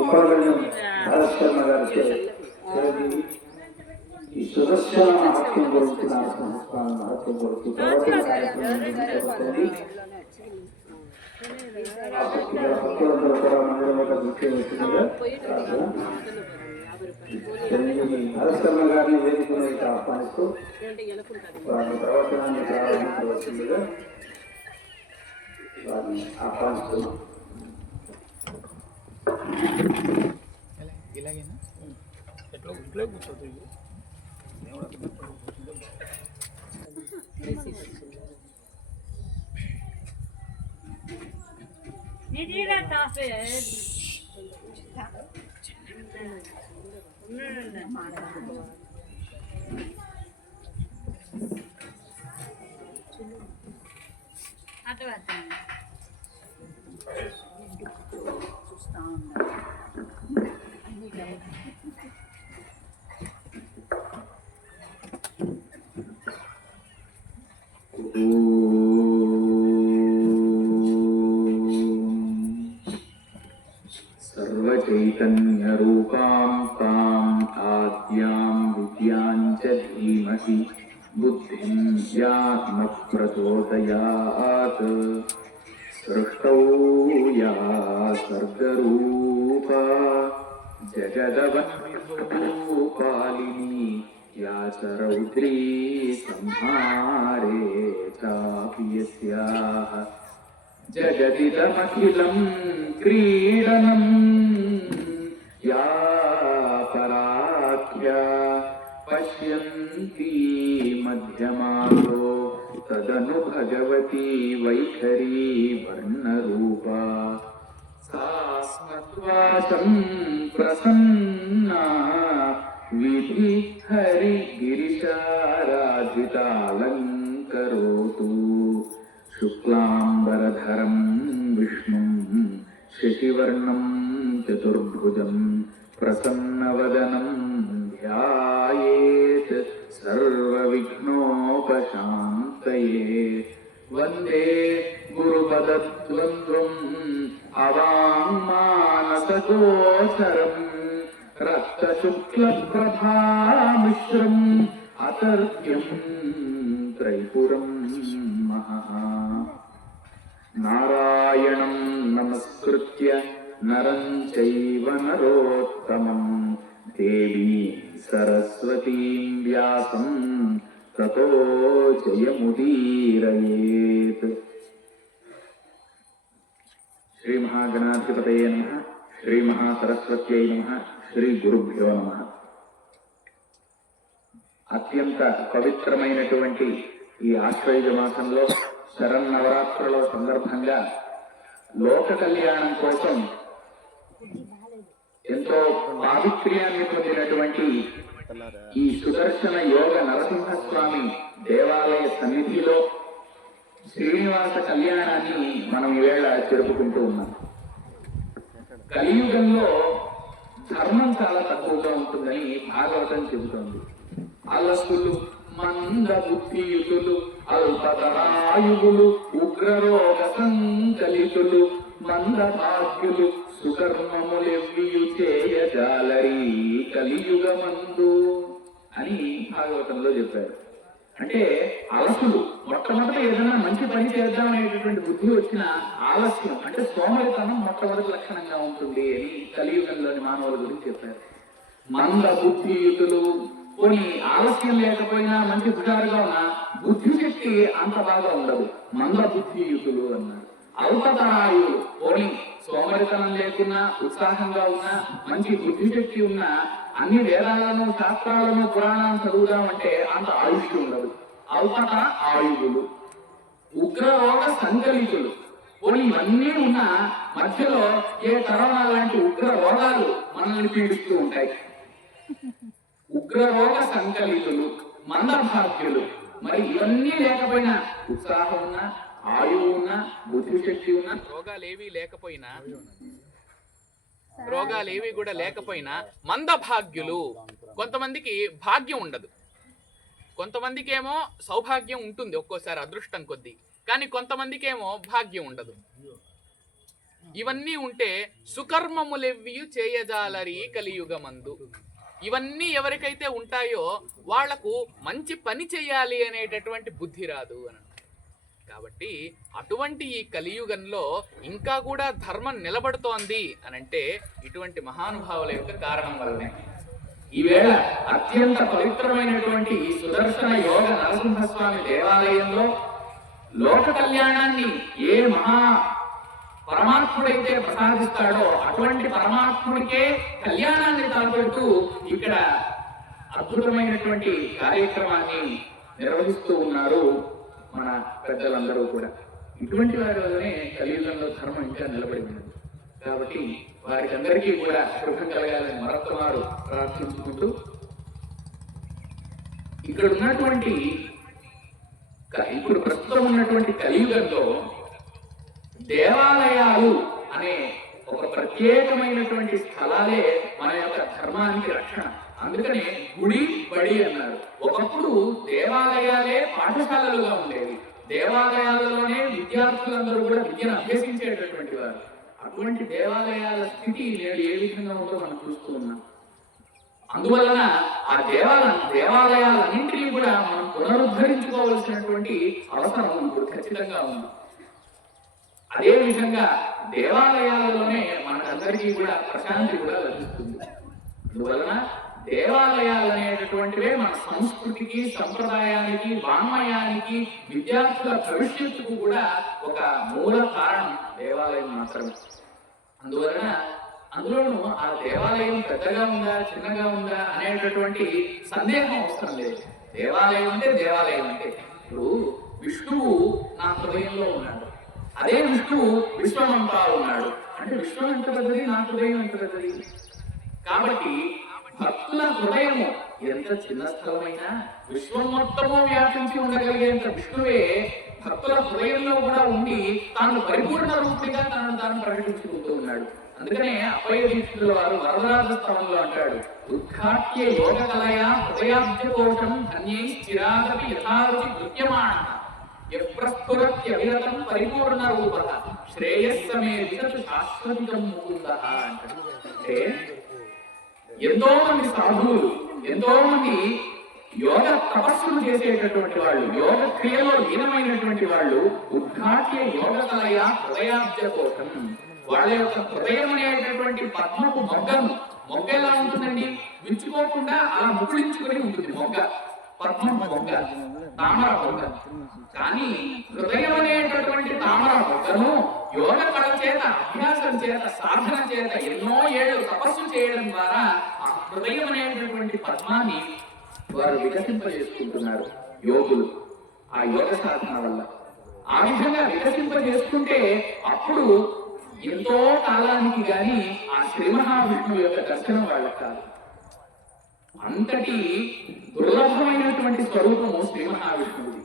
ఉపరణం భారతమ్మ గారి ఈ సుదర్శన మహత్యం గురించి నరసింహస్వామి మహత్యం గురించి ప్రవచన కార్యక్రమం జరుగుతుంది. భక్తులందరూ కూడా మందిరంలో దృష్టి వచ్చిందిగా భారతమ్మ గారిని వేదిక మీద ఆహ్వానిస్తూ వారి ప్రవచనాన్ని ప్రారంభించవలసిందిగా వారిని ఆహ్వానిస్తున్నాం. ఇలాగేనా ఎట్లా కూర్చోదు చూస్తా ఉన్నా सर्वचैतन्यरूपां ताम् आद्यां विद्यां च धीमहि बुद्धिं यात्मः प्रचोदयात् सृष्टौ या सर्गरूपा जगदवपालिनी या च रौद्री संहारे चापि यस्याः जगदिदमखिलं क्रीडनं या पराख्या पश्यन्ती मध्यमालो तदनु भगवती वैखरी वर्णरूपा सा स्मत्वासं प्रसन्ना विधि हरिगिरिशाराधितालङ्करोतु शुक्लाम्बरधरं विष्णुं शशिवर्णं चतुर्भुजं प्रसन्नवदनं ध्यायेत् सर्वविघ्नोपशान्तये वन्दे गुरुपदद्वन्द्वम् अवाङ्मानसगोचरम् रक्तशुक्लप्रभामिश्रम् अतर्क्यं त्रैपुरं महः नारायणं नमस्कृत्य नरं चैव नरोत्तमं देवीं सरस्वतीं व्यासं ततो जयमुदीरयेत्। श्री महागणाधिपतये नमः, श्री महासरस्वत्यै नमः, श्री गुरुभ्यो नमः। అత్యంత పవిత్రమైనటువంటి ఈ ఆశ్వయుజ మాసంలో శరన్నవరాత్రుల సందర్భంగా లోక కళ్యాణం కోసం ఎంతో పావిత్ర్యాన్ని పొందినటువంటి ఈ సుదర్శన యోగ నరసింహస్వామి దేవాలయ సన్నిధిలో శ్రీనివాస కళ్యాణాన్ని మనం ఈవేళ జరుపుకుంటూ ఉన్నాం. కలియుగంలో ధర్మం చాలా తక్కువగా ఉంటుందని భాగవతం చెబుతోంది. అలసులు మందబుద్ధియుతులు అల్పతరాయువులు ఉగ్రరోగ సంకలితులు మందభాగ్యులు సుకర్మములెవ్వియు చేయజాలరీ కలియుగమందు అని భాగవతంలో చెప్పారు. అంటే అలసులు మొట్టమొదట ఏదైనా మంచి పని చేద్దామనేటటువంటి బుద్ధి వచ్చిన ఆలస్యం అంటే సోమరితనం మొట్టమొదటి లక్షణంగా ఉంటుంది అని కలియుగంలోని మానవుల గురించి చెప్పారు. మంద బుద్ధియుతులు పోనీ ఆలస్యం లేకపోయినా మంచి హుషారుగా ఉన్నా బుద్ధి శక్తి అంత బాగా ఉండదు, మంద బుద్ధియుతులు అన్నారు. అల్పతరాయులు పోనీ సోమరితనం లేకున్నా ఉత్సాహంగా ఉన్నా మంచి బుద్ధి శక్తి ఉన్నా అన్ని వేదాలను శాస్త్రాలను పురాణాలను చదువుదామంటే అంత ఆయుష్ ఉండదు, అల్పత ఆయువులు. ఉగ్రరోగ సంకలితులు పోనీ ఇవన్నీ ఉన్నా మధ్యలో ఏ కరోనా లాంటి ఉగ్ర రోగాలు మనల్ని పీడిస్తూ ఉంటాయి. ఉగ్రరోగ సంకలితులు మందభాగ్యులు. మరి ఇవన్నీ లేకపోయినా ఉత్సాహం ఉన్నా ఆయువు ఉన్నా బుద్ధి శక్తి ఉన్నా రోగాలేవి కూడా లేకపోయినా మందభాగ్యులు. కొంతమందికి భాగ్యం ఉండదు, కొంతమందికి ఏమో సౌభాగ్యం ఉంటుంది ఒక్కోసారి అదృష్టం కొద్దీ, కానీ కొంతమందికి ఏమో భాగ్యం ఉండదు. ఇవన్నీ ఉంటే సుకర్మములెవ్వియు చేయజాలరి కలియుగమందు. ఇవన్నీ ఎవరికైతే ఉంటాయో వాళ్లకు మంచి పని చేయాలి అనేటటువంటి బుద్ధి రాదు అని. కాబట్టి అటువంటి ఈ కలియుగంలో ఇంకా కూడా ధర్మం నిలబడుతోంది అనంటే ఇటువంటి మహానుభావుల యొక్క కారణం వల్లనే. ఈవేళ అత్యంత పవిత్రమైనటువంటి ఈ సుదర్శన యోగ నరసింహస్వామి దేవాలయంలో లోక కళ్యాణాన్ని ఏ మహా పరమాత్ముడైతే ప్రసాదిస్తాడో అటువంటి పరమాత్ముడికే కళ్యాణాన్ని తలపెడుతూ ఇక్కడ అద్భుతమైనటువంటి కార్యక్రమాన్ని నిర్వహిస్తూ ఉన్నారు మన పెద్దలందరూ కూడా. ఇటువంటి వారి వల్లనే కలియుగంలో ధర్మం ఇంకా నిలబడి ఉన్నది. కాబట్టి వారికి అందరికీ కూడా శుభం కలగాలని మరొకమారు ప్రార్థించుకుంటూ ఇక్కడ ఉన్నటువంటి ఇప్పుడు ప్రస్తుతం ఉన్నటువంటి కలియుగంలో దేవాలయాలు అనే ఒక ప్రత్యేకమైనటువంటి స్థలాలే మన యొక్క ధర్మానికి రక్షణ. అందుకనే గుడి బడి అన్నారు. ఒకప్పుడు దేవాలయాలే పాఠశాలలుగా ఉండేవి. దేవాలయాలలోనే విద్యార్థులందరూ కూడా విద్యను అభ్యసించేటటువంటి వారు. అటువంటి దేవాలయాల స్థితి నేడు ఏ విధంగా ఉందో మనం చూస్తూ ఉన్నాం. అందువలన ఆ దేవాలయాలన్నింటినీ కూడా మనం పునరుద్ధరించుకోవాల్సినటువంటి అవసరం ఇప్పుడు ఖచ్చితంగా ఉంది. అదే విధంగా దేవాలయాలలోనే మనకందరికీ కూడా ప్రశాంతి కూడా లభిస్తుంది. అందువలన దేవాలయాలు అనేటటువంటివే మన సంస్కృతికి, సంప్రదాయానికి, వాంగ్మయానికి, విద్యార్థుల భవిష్యత్తుకు కూడా ఒక మూల కారణం దేవాలయం మాత్రమే. అందువలన అందులోనూ ఆ దేవాలయం పెద్దగా ఉందా చిన్నగా ఉందా అనేటటువంటి సందేహం అవసరం లేదు. దేవాలయం అంటే దేవాలయం అంటే ఇప్పుడు విష్ణువు నా హృదయంలో ఉన్నాడు, అదే విష్ణువు విశ్వమంతా ఉన్నాడు అంటే విశ్వం ఎంత పెద్దది, నా హృదయం ఎంత పెద్దది. కాబట్టి భక్తుల హృదయము ఎంత చిన్న స్థలమైనా విశ్వం మొత్తము వ్యాపించి ఉండగలిగేంత విష్ణువే భక్తుల హృదయంలో కూడా ఉండి తాను పరిపూర్ణ రూపిగా తాను ప్రకటించుకుంటూ ఉన్నాడు. అందుకనే అప్పయ్య దీక్షితుల వారు వరదరాజ స్థలంలో అంటాడు, ఉద్ఘాట్య యోగ కలయా హృదయాబ్జ కోశం ధన్యై చిరాదపి యథారుచి నృత్యమాణ యప్రస్ఫురత్యవిరతం పరిపూర్ణ రూప శ్రేయస్సమే వితతు శాశ్వతికం ముకుందః అంటాడు. అంటే ఎంతో మంది సాధువులు, ఎంతో మంది యోగ తపస్సులు చేసేటటువంటి వాళ్ళు, యోగ క్రియలో లీనమైనటువంటి వాళ్ళు ఉద్ఘాట్య యోగ కలయ హృదయాబ్జ కోశం, వాళ్ళ యొక్క హృదయం అనేటటువంటి పద్మపు మొగ్గ ఎలా ఉంటుందండి, విచ్చుకోకుండా అలా ముకుళించుకొని ఉంటుంది మొగ్గ, పద్మం మొగ్గ, తామర మొగ్గ. కానీ హృదయం అనేటటువంటి తామర మొగ్గను యోగ కళ చేత, అభ్యాసం చేత, సాధన చేత ఎన్నో ఏళ్ళు తపస్సు చేయడం ద్వారా ఆ హృదయం అనేటటువంటి పద్మాన్ని వారు వికసింపజేసుకుంటున్నారు యోగులు ఆ యోగ సాధన వల్ల. ఆ విధంగా వికసింపజేసుకుంటే అప్పుడు ఎంతో కాలానికి గాని ఆ శ్రీ మహావిష్ణువు యొక్క దర్శనం వాళ్ళకి కాదు. అంతటి దుర్లభమైనటువంటి స్వరూపము శ్రీ మహావిష్ణువుది.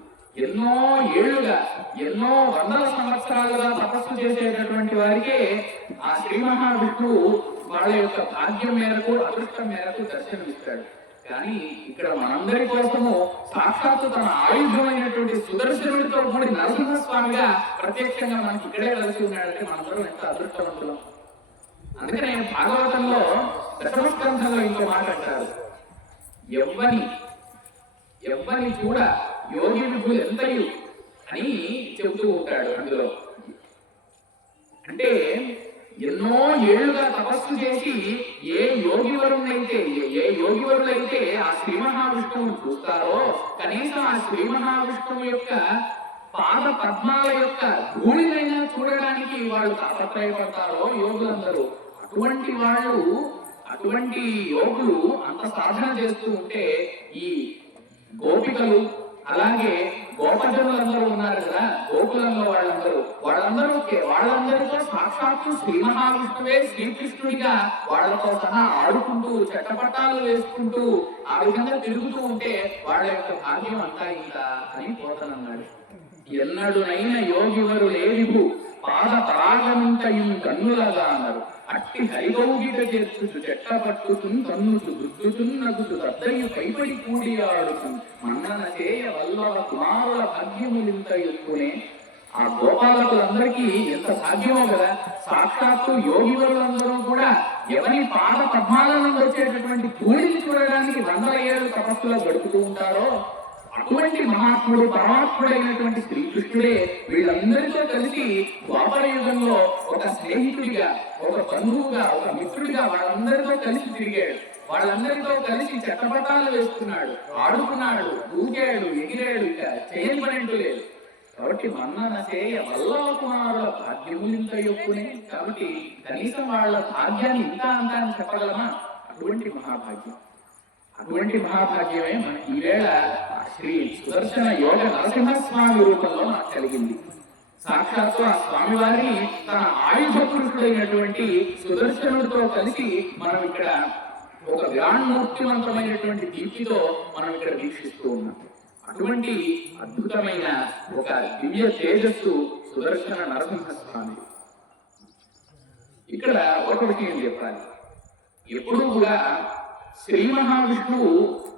ఎన్నో ఏళ్లుగా, ఎన్నో వందల సంవత్సరాలుగా తపస్సు చేసేటటువంటి వారికే ఆ శ్రీ మహావిష్ణువు వాళ్ళ యొక్క భాగ్యం మేరకు, అదృష్టం మేరకు దర్శనమిస్తాడు. కానీ ఇక్కడ మనందరి కోసము సాక్షాత్తు తన ఆయుధమైనటువంటి సుదర్శనుడితో కూడి నరసింహస్వామిగా ప్రత్యక్షంగా మనకి ఇక్కడే కలిసి ఉన్నాడంటే మనందరం ఎంత అదృష్టవంతులం. అందుకనే భాగవతంలో దశమస్కంధంలో ఇంకో మాట అంటారు, ఎవ్వని చూడ యోగి విభులు ఎంతయు అని చెబుతూ ఉంటాడు. అందులో అంటే ఎన్నో ఏళ్లుగా తపస్సు చేసి ఏ యోగివరులైతే ఆ శ్రీ మహావిష్ణువుని చూస్తారో కనీసం ఆ శ్రీ మహావిష్ణువు యొక్క పాద పద్మాల యొక్క ధూళినైనా చూడడానికి వాళ్ళు తాపత్రయపడతారో యోగులందరూ. అటువంటి యోగులు అంత సాధన చేస్తూ ఉంటే ఈ గోపికలు అలాగే గోపజనులందరూ ఉన్నారు కదా, గోకులంలో వాళ్ళందరితో సాక్షాత్తు శ్రీ మహావిష్ణువే శ్రీకృష్ణుడిగా వాళ్ళతో సహా ఆడుకుంటూ చట్టపట్టాలు వేసుకుంటూ ఆ విధంగా తిరుగుతూ ఉంటే వాళ్ళ యొక్క భాగ్యం అంతా ఇంకా అని పోతనన్నాడు. ఎన్నడునైన యోగివరు లేవిభు పాద పరాగమంతయు కన్నులగా అన్నారు. అట్టి హరిగౌగిట చేర్చుచు చెట్ట పట్టుతున్ తన్నుచు గుద్దుతున్నగుతు తద్దయు కైపడి కూడి ఆడుతు మన్నన చేయ వల్లవ కుమారుల భాగ్యములింత ఎక్కునే ఆ గోపాలకులందరికీ ఎంత భాగ్యమో కదా. సాక్షాత్తు యోగివరులందరూ కూడా ఎవరి పాద పద్మాల నుండి వచ్చేటటువంటి ధూళిని చూడడానికి వందల ఏళ్ళు తపస్సులో గడుపుతూ ఉంటారో అటువంటి మహాత్ముడు పరమాత్ముడైనటువంటి శ్రీకృష్ణుడే వీళ్ళందరితో కలిసి ద్వాపర యుగంలో ఒక స్నేహితుడిగా, ఒక బంధువుగా, ఒక మిత్రుడిగా వాళ్ళందరితో కలిసి తిరిగాడు. వాళ్ళందరితో కలిసి చట్టపట్టాలు వేసుకున్నాడు, ఆడుకున్నాడు, దూకాడు, ఎగిరాడు. ఇక చేయని పని అంటూ లేదు. కాబట్టి మన్నన చేయ వల్లవ కుమారుల భాగ్యములు ఇంత యొక్కునే. కాబట్టి కనీసం వాళ్ళ భాగ్యాన్ని ఇంత అంతా అని చెప్పగలమా? అటువంటి మహాభాగ్యమే మన ఈవేళ శ్రీ సుదర్శన యోగ నరసింహస్వామి రూపంలో మనకు కలిగింది. సాక్షాత్తు ఆ స్వామివారిని తన ఆయుధ పురుషుడైనటువంటి సుదర్శనుడితో కలిసి మనం ఇక్కడ ఒక విరాణమూర్తివంతమైనటువంటి దీప్తితో మనం ఇక్కడ వీక్షిస్తూ ఉన్నాం. అటువంటి అద్భుతమైన ఒక దివ్య తేజస్సు సుదర్శన నరసింహస్వామి. ఇక్కడ ఒక విషయం చెప్పాలి. ఎప్పుడూ కూడా శ్రీ మహావిష్ణువు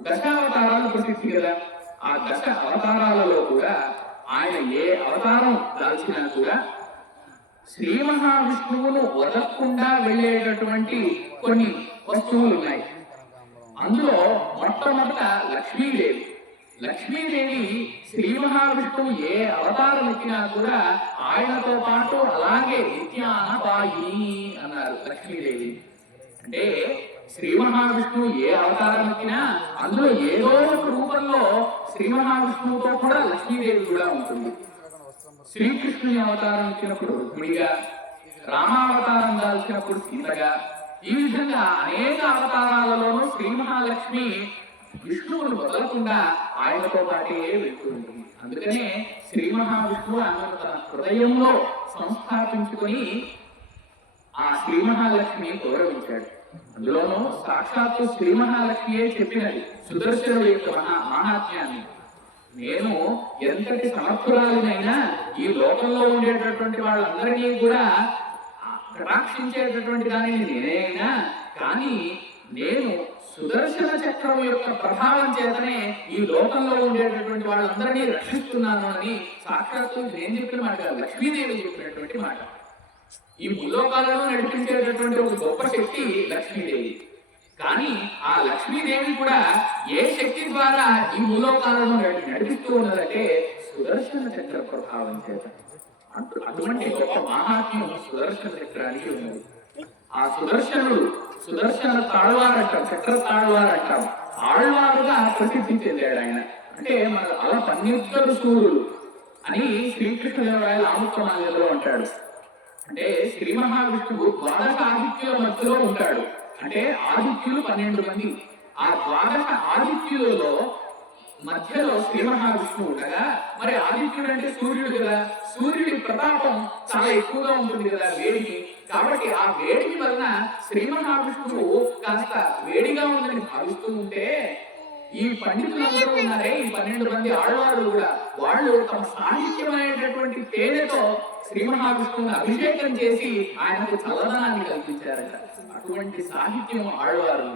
దశావతారాలు ప్రసిద్ధి కదా. ఆ దశ అవతారాలలో కూడా ఆయన ఏ అవతారం దాల్చినా కూడా శ్రీ మహావిష్ణువును వదలకుండా వెళ్ళేటటువంటి కొన్ని వస్తువులు ఉన్నాయి. అందులో మొట్టమొదట లక్ష్మీదేవి. లక్ష్మీదేవి శ్రీ మహావిష్ణువు ఏ అవతారం ఎక్కినా కూడా ఆయనతో పాటు అలాగే నిత్యానపాయిని అన్నారు లక్ష్మీదేవి. అంటే శ్రీ మహావిష్ణువు ఏ అవతారం ఎక్కినా అందులో ఏదో ఒక రూపంలో శ్రీ మహావిష్ణువుతో కూడా లక్ష్మీదేవి కూడా ఉంటుంది. శ్రీకృష్ణుని అవతారం ఇచ్చినప్పుడు రుక్మిణిగా, రామావతారం దాల్చినప్పుడు సీతగా, ఈ విధంగా అనేక అవతారాలలోనూ శ్రీ మహాలక్ష్మి విష్ణువును వదలకుండా ఆయనతో పాటే వెళ్తూ ఉంటుంది. అందుకనే శ్రీ మహావిష్ణువు ఆయన తన హృదయంలో సంస్థాపించుకొని ఆ శ్రీ మహాలక్ష్మి గౌరవించాడు. అందులోనూ సాక్షాత్తు శ్రీ మహాలక్ష్మియే చెప్పినది సుదర్శనుడి యొక్క మహాత్మ్యాన్ని. నేను ఎంతటి సమర్థురాలనైనా ఈ లోకంలో ఉండేటటువంటి వాళ్ళందరినీ కూడా కటాక్షించేటటువంటి దానిని నేనే అయినా కానీ నేను సుదర్శన చక్రం యొక్క ప్రభావం చేతనే ఈ లోకంలో ఉండేటటువంటి వాళ్ళందరినీ రక్షిస్తున్నాను అని సాక్షాత్తు నేను చెప్పిన మాట, లక్ష్మీదేవి చెప్పినటువంటి మాట. ఈ ముల్లోకాలను నడిపించేటటువంటి ఒక గొప్ప శక్తి లక్ష్మీదేవి. కానీ ఆ లక్ష్మీదేవి కూడా ఏ శక్తి ద్వారా ఈ ముల్లోకాలను నడిపిస్తూ ఉన్నదంటే సుదర్శన చక్ర ప్రభావం చేత. అటువంటి గొప్ప మహాత్మ్యం సుదర్శన చక్రానికి ఉన్నది. ఆ సుదర్శన తాళ్వారంటాం, చక్ర తాళ్వారంటాం. ఆళ్వారుగా ప్రసిద్ధి చెందాడు ఆయన. అంటే మన అలా 12 సూర్యులు అని శ్రీకృష్ణదేవరాయల ఆముక్తమాల్యంలో అంటాడు. అంటే శ్రీ మహావిష్ణువు ద్వాదశ ఆదిత్యుల మధ్యలో ఉంటాడు. అంటే ఆదిత్యులు 12 మంది. ఆ ద్వాదశ ఆదిత్యులలో మధ్యలో శ్రీ మహావిష్ణువు ఉండగా, మరి ఆదిత్యుడు అంటే సూర్యుడు కదా, సూర్యుడి ప్రతాపం చాలా ఎక్కువగా ఉంటుంది కదా, వేడికి. కాబట్టి ఆ వేడికి వలన శ్రీ మహావిష్ణువు కాస్త వేడిగా ఉందని భావిస్తూ ఉంటే ఈ పండితులందరూ ఉన్నారే, ఈ 12 మంది ఆళ్వారు కూడా, వాళ్ళు తమ సాహిత్యమైనటువంటి తేనెతో శ్రీ మహావిష్ణువుని అభిషేకం చేసి ఆయనకు చల్లదనాన్ని కల్పించారట. అటువంటి సాహిత్యం ఆళ్వారు,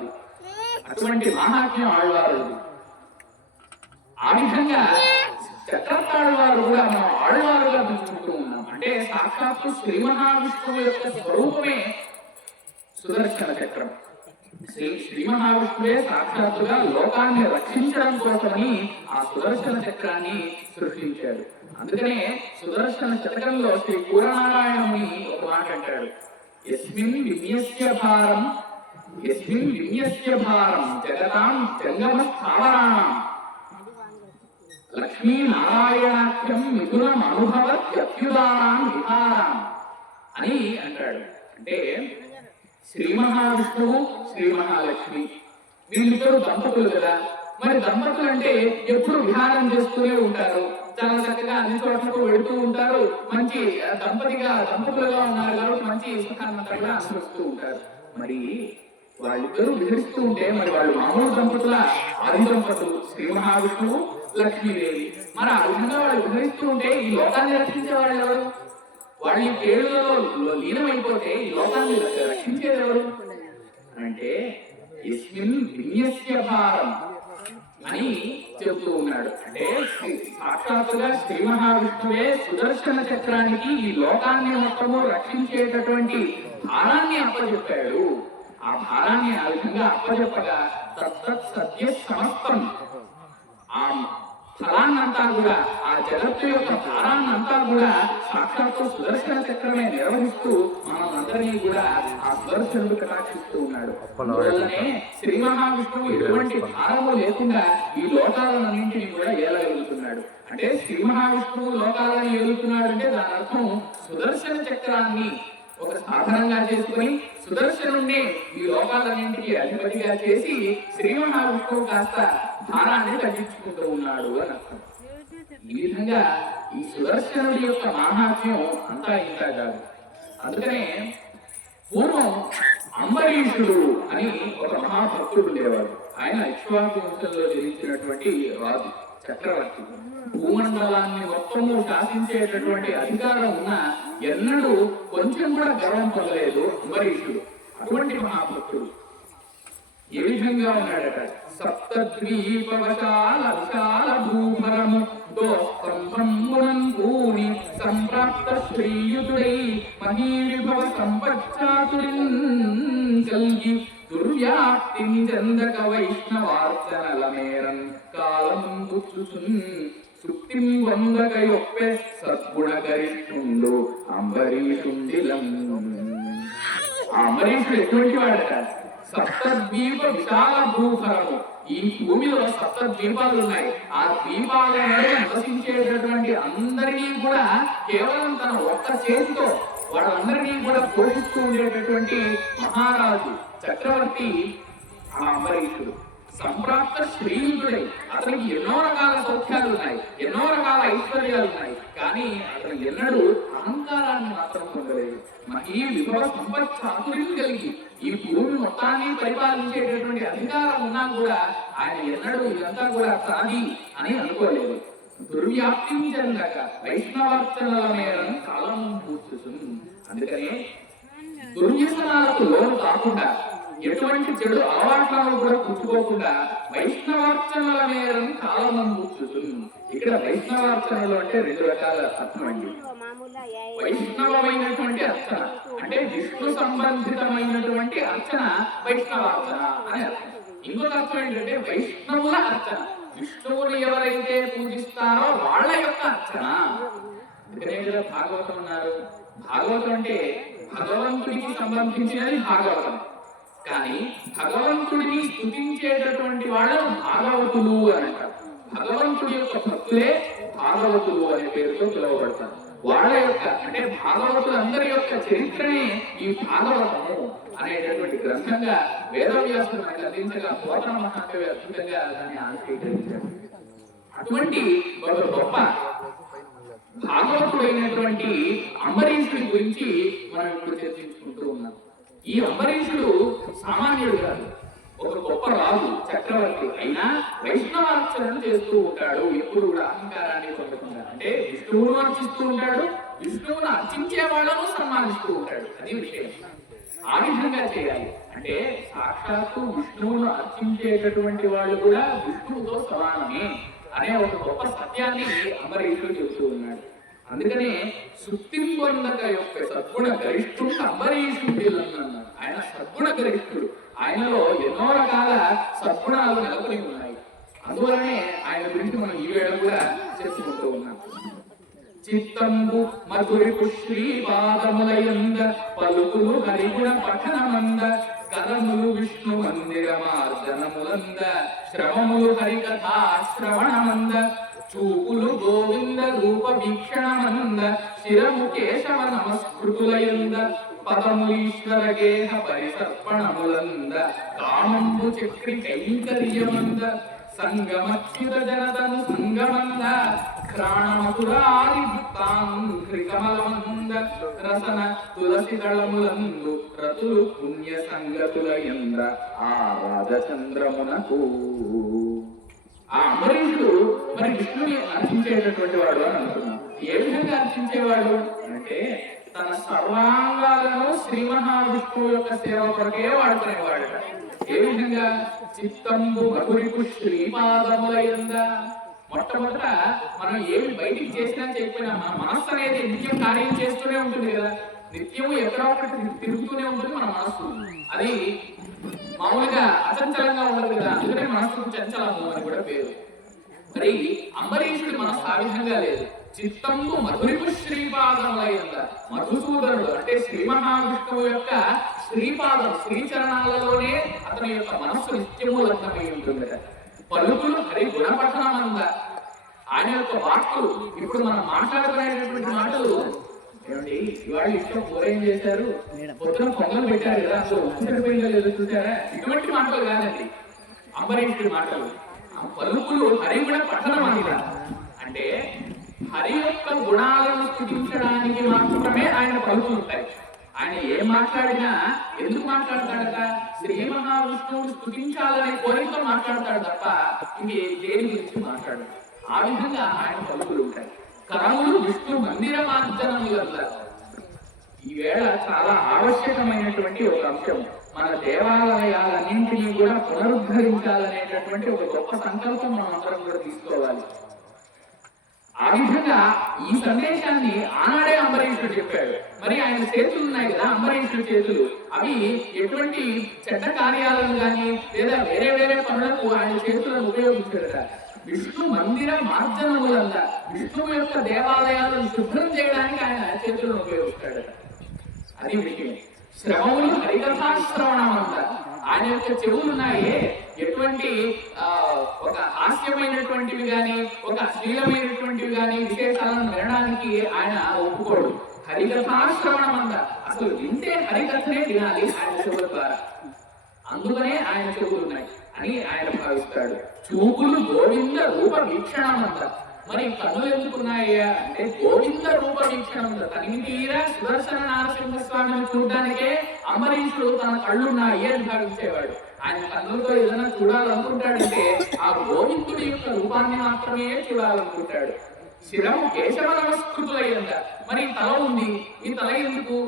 అటువంటి మహాత్మ్యం ఆళ్వారు. ఆ విధంగా చక్రతాళ్వారు కూడా మనం ఆళ్వారుగా పిలుచుకుంటూ ఉన్నాం. అంటే సాక్షాత్తు శ్రీ మహావిష్ణువు యొక్క స్వరూపమే సుదర్శన చక్రం. శ్రీ మహావిష్ణువే సాక్షాత్తుగా లోకాన్ని రక్షించడం కోసమని ఆ సుదర్శన చక్రాన్ని సృష్టించాడు. అందుకనే సుదర్శన చక్రంలో శ్రీ పూరనారాయణుని ఒక మాట అంటాడు, యస్మిన్ విన్యస్య భారం జగతాం జంగమ స్థావరాణం లక్ష్మీనారాయణాఖ్యం మిథునం అనుభవత్యుదానాం విహారం అని అంటాడు. అంటే శ్రీ మహావిష్ణువు, శ్రీ మహాలక్ష్మి వీళ్ళిద్దరు దంపతులు కదా. మరి దంపతులు అంటే ఎప్పుడు విహారం చేస్తూనే ఉంటారు, చాలా చక్కగా అన్ని చోట్లకు వెళుతూ ఉంటారు. మంచి దంపతులుగా ఉన్నారు కాబట్టి మంచి సుఖాన్నంతగా అనుభవిస్తూ ఉంటారు. మరి వాళ్ళిద్దరూ విహరిస్తూ ఉంటే మరి వాళ్ళు మామూలు దంపతుల, ఆది దంపతులు శ్రీ మహావిష్ణువు, లక్ష్మీదేవి. మరి ఆ విధంగా వాళ్ళు విహరిస్తూ ఉంటే ఈ లోకాన్ని రక్షించే వాళ్ళు ఎవరు? వాళ్ళు ఈ పేరులలో లీనమైపోతే ఈ లోకాన్ని రక్షించేది ఎవరు అంటే యస్మిన్ విన్యస్య భారం, అని చెబుతూ ఉన్నాడు. అంటే సాక్షాత్తుగా శ్రీ మహావిష్ణువే సుదర్శన చక్రానికి ఈ లోకాన్ని మొత్తము రక్షించేటటువంటి భారాన్ని అప్పచెప్పాడు. ఆ భారాన్ని ఆ విధంగా అప్పచెప్పగా తత్తత్ సత్య సమస్తం, ఆ ఫలాన్నంతా కూడా, ఆ జగత్తు యొక్క భారాన్నంతా కూడా సాక్షాత్తు సుదర్శన చక్రమే నిర్వహిస్తూ మనందరినీ కూడా ఆ సుదర్శనుడు కటాక్షిస్తూ ఉన్నాడు. అందువల్లనే శ్రీ మహావిష్ణువు ఎటువంటి భారము లేకుండా ఈ లోకాలన్నింటినీ కూడా ఏలగలుగుతున్నాడు. అంటే శ్రీ మహావిష్ణువు లోకాలను ఏలుతున్నాడు అంటే దాని అర్థం సుదర్శన చక్రాన్ని ఒక సాధనంగా చేసుకుని సుదర్శనుణ్ణి ఈ లోకాలన్నింటికి అధిపతిగా చేసి శ్రీ మహావిష్ణువు కాస్త భారాన్ని తగ్గించుకుంటూ ఉన్నాడు అని అర్థం. ఈ విధంగా ఈ సుదర్శనుడి యొక్క మాహాత్మ్యం అంతా ఇంకా కాదు. అందుకనే పూర్వం అంబరీషుడు అని ఒక మహాభక్తుడు ఉండేవాడు. ఆయన ఇక్ష్వాకు వంశంలో జరించినటువంటి రాజు, చక్రవర్తి. భూమండలాన్ని మొత్తము శాసించేటటువంటి అధికారం ఉన్న ఎన్నడూ కొంచెం కూడా గర్వం పొందలేదు అంబరీషుడు. అటువంటి మహాభక్తుడు ఏ విధంగా ఉన్నాడట, సప్తద్వీపవశాల విశాల భూభరము దోస్తంభంబునం భూమి సంప్రాప్త శ్రీయుతుడై మహీవిభవ సంపచ్చాతుడిన్ కల్గి దుర్వ్యాప్తిని చెందక వైష్ణవార్చనల మేరన్ కాలం గుచ్చుచున్ సుక్తిం వందక యొప్పే సద్గుణ గరిష్ఠుండు అంబరీషుండిలం. ఆ అంబరీషుడు ఎటువంటి వాడట, సప్తద్వీప విశాల భూభరము, ఈ భూమిలో సప్త ద్వీపాలు ఉన్నాయి. ఆ ద్వీపాల నడుమ నివసించేటటువంటి అందరినీ కూడా కేవలం తన ఒక్క చేతితో వాళ్ళందరినీ కూడా పోషిస్తూ ఉండేటటువంటి మహారాజు, చక్రవర్తి ఆ అంబరీషుడు. సంప్రాప్త శ్రీయుతుడై, అతనికి ఎన్నో రకాల సౌఖ్యాలు ఉన్నాయి, ఎన్నో రకాల ఐశ్వర్యాలు ఉన్నాయి, కానీ అతను ఎన్నడూ అహంకారాన్ని మాత్రం పొందలేదు. ఈ విభవ సంపత్తులను కలిగి ఈ భూమి మొత్తాన్ని పరిపాలించేటటువంటి అధికారం ఉన్నా కూడా ఆయన ఎన్నడూ ఇదంతా కూడా సాగి అని అనుకోలేదు. దుర్వ్యాప్తిని చెందక వైష్ణవార్చనల మేరను కాలం పూర్చుతుంది. అందుకనే దుర్వ్యసనాలకు లోను కాకుండా, ఎటువంటి చెడు అలవాట్లను కూడా పుచ్చుకోకుండా వైష్ణవార్చనల మేరను కాలం పూర్చుతుంది. ఇక్కడ వైష్ణవార్చనలు అంటే రెండు రకాల అర్థం అండి. వైష్ణవమైనటువంటి అర్చన అంటే విష్ణు సంబంధితమైనటువంటి అర్చన వైష్ణవార్చన అని అర్థం. ఇంకొక అర్థం ఏంటంటే వైష్ణవుల అర్చన, విష్ణువుని ఎవరైతే పూజిస్తారో వాళ్ళ యొక్క అర్చన. అందుకనే కదా భాగవతం అన్నారు. భాగవతం అంటే భగవంతుడికి సంబంధించినది భాగవతం, కానీ భగవంతుడిని స్తుతించేటటువంటి వాళ్ళను భాగవతులు అని అంటారు. భగవంతుడి యొక్క భక్తులే భాగవతులు అనే పేరుతో పిలువబడతారు. వాళ్ళ యొక్క అంటే భాగవతులందరి యొక్క చరిత్రనే ఈ భాగవతము అనేటటువంటి గ్రంథంగా వేదవ్యాసుడు మనకు అందించగా పోతన మహాకవి అద్భుతంగా దాన్ని ఆవిష్కరించారు. అటువంటి ఒక గొప్ప భాగవతుడైనటువంటి అంబరీషుడి గురించి మనం ఇప్పుడు చర్చించుకుంటూ ఉన్నాం. ఈ అంబరీషుడు సామాన్యుడు కాదు, ఒక గొప్ప రాజు, చక్రవర్తి. అయినా వైష్ణవార్చనను చేస్తూ ఉంటాడు. ఎప్పుడు కూడా అహంకారాన్ని పొందకుండా, అంటే విష్ణువును అర్చిస్తూ ఉంటాడు, విష్ణువును అర్చించే వాళ్ళను సన్మానిస్తూ ఉంటాడు. అది విషయం. ఆ విధంగా చేయాలి. అంటే సాక్షాత్తు విష్ణువును అర్చించేటటువంటి వాళ్ళు కూడా విష్ణువుతో సమానమే అనే ఒక గొప్ప సత్యాన్ని అంబరీషుడు చెబుతూ ఉన్నాడు. అందుకనే సుక్తిం వందక యొక్క సద్గుణ గరిష్ఠుడు అంబరీషుడు అన్నాడు. ఆయన సద్గుణ గరిష్ఠుడు. ఆయనలో ఎన్నో రకాల సద్గుణాలు నెలకొని ఉన్నాయి. అందువలనే ఆయన గురించి మనం ఈ వేళ కూడా చెప్పుకుంటూ ఉన్నాం. చిత్తంబు మధురి పుష్రీ పాదములయంద పలుకులు హరిగుణ పఠనమంద కరములు విష్ణు మందిర మార్జనములంద శ్రవములు హరికథా శ్రవణమంద చూపులు గోవింద రూప వీక్షణమంద శిరము కేశవ నమస్కృతులయంద పదము ఈశ్వర గేహ పరిసర్పణములంద కామంబు చక్రి కైంకర్యమంద సంగమచ్యుత జనతను సంగమంద ఘ్రాణమధురారి భక్తాంఘ్రికమలమంద రసన తులసి దళములందు రతులు పుణ్య సంగతులయంద ఆ రాజచంద్రమునకు. ఆ అంబరీషుడు మరి విష్ణుని అర్చించేటటువంటి వాడు అని అనుకున్నాం. ఏ విధంగా అర్చించేవాడు అంటే తన సర్వాంగాలను శ్రీ మహావిష్ణువు యొక్క సేవ కొరకే వాడుకునేవాడట. ఏ విధంగా? చిత్తంబు మధురిపు శ్రీపాదములయంద. మొట్టమొదట మనం ఏమి బయటికి చేసినా చేయకపోయినా మన మనస్సు అనేది నిత్యం కార్యం చేస్తూనే ఉంటుంది కదా. నిత్యము ఎక్కడో ఒకటి తిరుగుతూనే ఉంటుంది మన మనస్సు. అది మామూలుగా అచంచలంగా ఉండదు కదా, అందుకనే మనస్సుకు చంచలము అని కూడా పేరు. మరి అంబరీషుడి మనస్సు ఆ విధంగా లేదు. చిత్తంబు మధురిపు శ్రీపాదములయంద. మధుసూదనుడు అంటే శ్రీ మహావిష్ణువు యొక్క శ్రీపాదం శ్రీచరణాలలోనే అతని యొక్క మనస్సు నిత్యము లగ్నమై ఉంటుంది. పలుకులు హరి గుణపఠనమంద. ఆయన యొక్క వాక్కులు ఇప్పుడు మనం మాట్లాడుకునేటటువంటి మాటలు ఏమండి, ఇవాళ ఇష్టం కూర ఏం చేశారు, పొద్దున పొంగలు పెట్టారు కదా, అసలు ఉచ్చిపోయిందో లేదో చూసారా, ఇటువంటి మాటలు కాదండి అంబరీషుడి మాటలు. ఆ పలుకులు హరి గుణ పఠనమంద. అంటే హరి యొక్క గుణాలను స్థుతించడానికి మాత్రమే ఆయన పలుకులు ఉంటాయి. ఆయన ఏం మాట్లాడినా ఎందుకు మాట్లాడతాడట? శ్రీ మహావిష్ణువుని స్థుతించాలనే కోరికతో మాట్లాడతాడు తప్ప ఇంకే దేని గురించి మాట్లాడదు. ఆ విధంగా ఆయన పలుకులు ఉంటాయి. కరములు విష్ణు మందిర మార్జనములు అంటారు. ఈవేళ చాలా ఆవశ్యకమైనటువంటి ఒక అంశం. మన దేవాలయాలన్నింటినీ కూడా పునరుద్ధరించాలనేటటువంటి ఒక గొప్ప సంకల్పం మనం అందరం కూడా తీసుకోవాలి. ఆ విధంగా ఈ సందేశాన్ని ఆనాడే అంబరీషుడు చెప్పాడు. మరి ఆయన చేతులు ఉన్నాయి కదా, అంబరీషుడి చేతులు, అవి ఎటువంటి చెడ్డ కార్యాలను కానీ లేదా వేరే వేరే పనులకు ఆయన చేతులను ఉపయోగించాడట. విష్ణు మందిర మార్జనములంతా, విష్ణువు యొక్క దేవాలయాలను శుభ్రం చేయడానికి ఆయన చేతులను ఉపయోగిస్తాడట. అది విషయం. శ్రవములు హరికథాశ్రవణం అంట. ఆయన యొక్క చెవులు ఉన్నాయి, ఎటువంటి ఒక హాస్యమైనటువంటివి కానీ ఒక అశ్లీలమైనటువంటివి కానీ విశేషాలను వినడానికి ఆయన ఒప్పుకోడు. హరికథాశ్రవణం అంట. అసలు వింటే హరికథనే వినాలి ఆయన చెవుల ద్వారా. అందుకనే ఆయన చెవులు ఉన్నాయి అని ఆయన భావిస్తాడు. చూపులు గోవింద రూప వీక్షణం అంట. మరి కన్నులు ఎందుకున్నాయా అంటే గోవింద రూప వీక్షణం. తనివి తీరా సుదర్శన నరసింహస్వామిని చూడడానికే అంబరీషుడు తన కళ్ళున్నాయి అని భావించేవాడు. ఆయన కన్నులతో ఏదైనా చూడాలనుకుంటాడంటే ఆ గోవిందుడి యొక్క రూపాన్ని మాత్రమే చూడాలనుకుంటాడు. శిరము కేశవ నమస్కృతులయ్యంట. మరి తల ఉంది, ఈ తల ఎందుకు?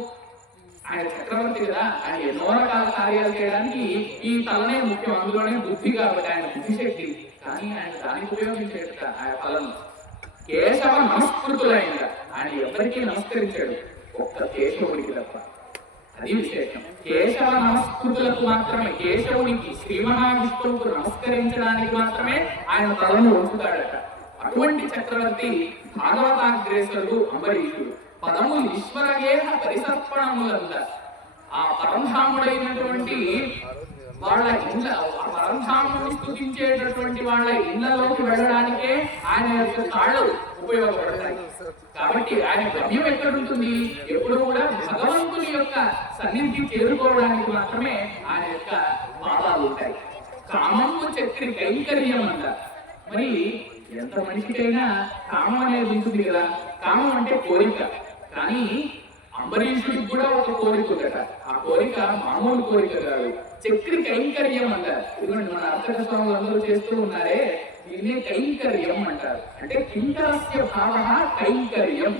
ఆయన చక్రవర్తి కదా, ఆయన ఎన్నో రకాల కార్యాలు చేయడానికి ఈ తలనే ముఖ్యం. అందులోనే బుద్ధి కాబట్టి ఆయన బుద్ధిశక్తి. కానీ ఆయన దానికి ఉపయోగించేట ఆయన తలను. కేశవ నమస్కృతులైన ఆయన ఎవరికీ నమస్కరించాడు, ఒక్క కేశవుడికి తప్ప. అది విశేషం. కేశవ నమస్కృతులకు మాత్రమే, కేశవునికి శ్రీ మహావిష్ణువుకు నమస్కరించడానికి మాత్రమే ఆయన తలను ఉంచుతాడట. అటువంటి చక్రవర్తి భాగవతాగ్రేసరుడు అంబరీషుడు. పదములు ఈశ్వరగేహ పరిసర్పణములంద. ఆ పరంధాముడైనటువంటి వాళ్ళ ఇళ్ళ, పరంధాముని స్తుతించేటటువంటి వాళ్ళ ఇళ్లలోకి వెళ్ళడానికే ఆయన యొక్క కాళ్ళు ఉపయోగపడతాయి. కాబట్టి ఆయన గమ్యం ఎక్కడుంటుంది? ఎప్పుడు కూడా భగవంతుని యొక్క సన్నిధి చేరుకోవడానికి మాత్రమే ఆయన యొక్క పాదాలు ఉంటాయి. కామము చక్రి కైంకర్యం అంట. మరి ఎంత మనిషికైనా కామం అనేది ఉంటుంది కదా. కామం అంటే కోరిక. కానీ అంబరీషుడికి కూడా ఒక కోరిక ఉందట. ఆ కోరిక మామూలు కోరిక కాదు, చక్రి కైంకర్యం అంటారు. ఎందుకంటే మన అర్చక స్వాములు అందరూ చేస్తూ ఉన్నారే, దీన్ని కైంకర్యం అంటారు. అంటే కింకరస్య భావ కైంకర్యం.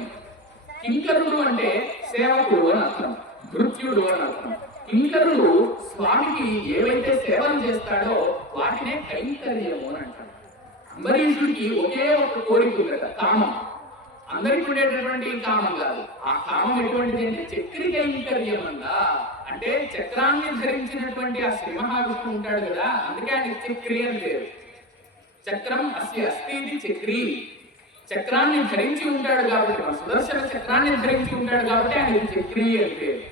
కింకరుడు అంటే సేవకుడు అని అర్థం, మృత్యుడు అని అర్థం. కింకరుడు స్వామికి ఏవైతే సేవలు చేస్తాడో వాటినే కైంకర్యము అని అంటారు. అంబరీషుడికి ఒకే ఒక కోరిక ఉందట, కామం. అందరికి ఉండేటటువంటి కామం కాదు. ఆ కామం ఎటువంటిది అంటే చక్రి కైంకర్యం అందా. అంటే చక్రాన్ని ధరించినటువంటి ఆ శ్రీ మహావిష్ణువు ఉంటాడు కదా, అందుకే ఆయన చక్రి అని పేరు. చక్రం అస్య అస్థితి చక్రి. చక్రాన్ని ధరించి ఉంటాడు కాబట్టి, మన సుదర్శన చక్రాన్ని ధరించి ఉంటాడు కాబట్టి ఆయన చక్రి అని పేరు.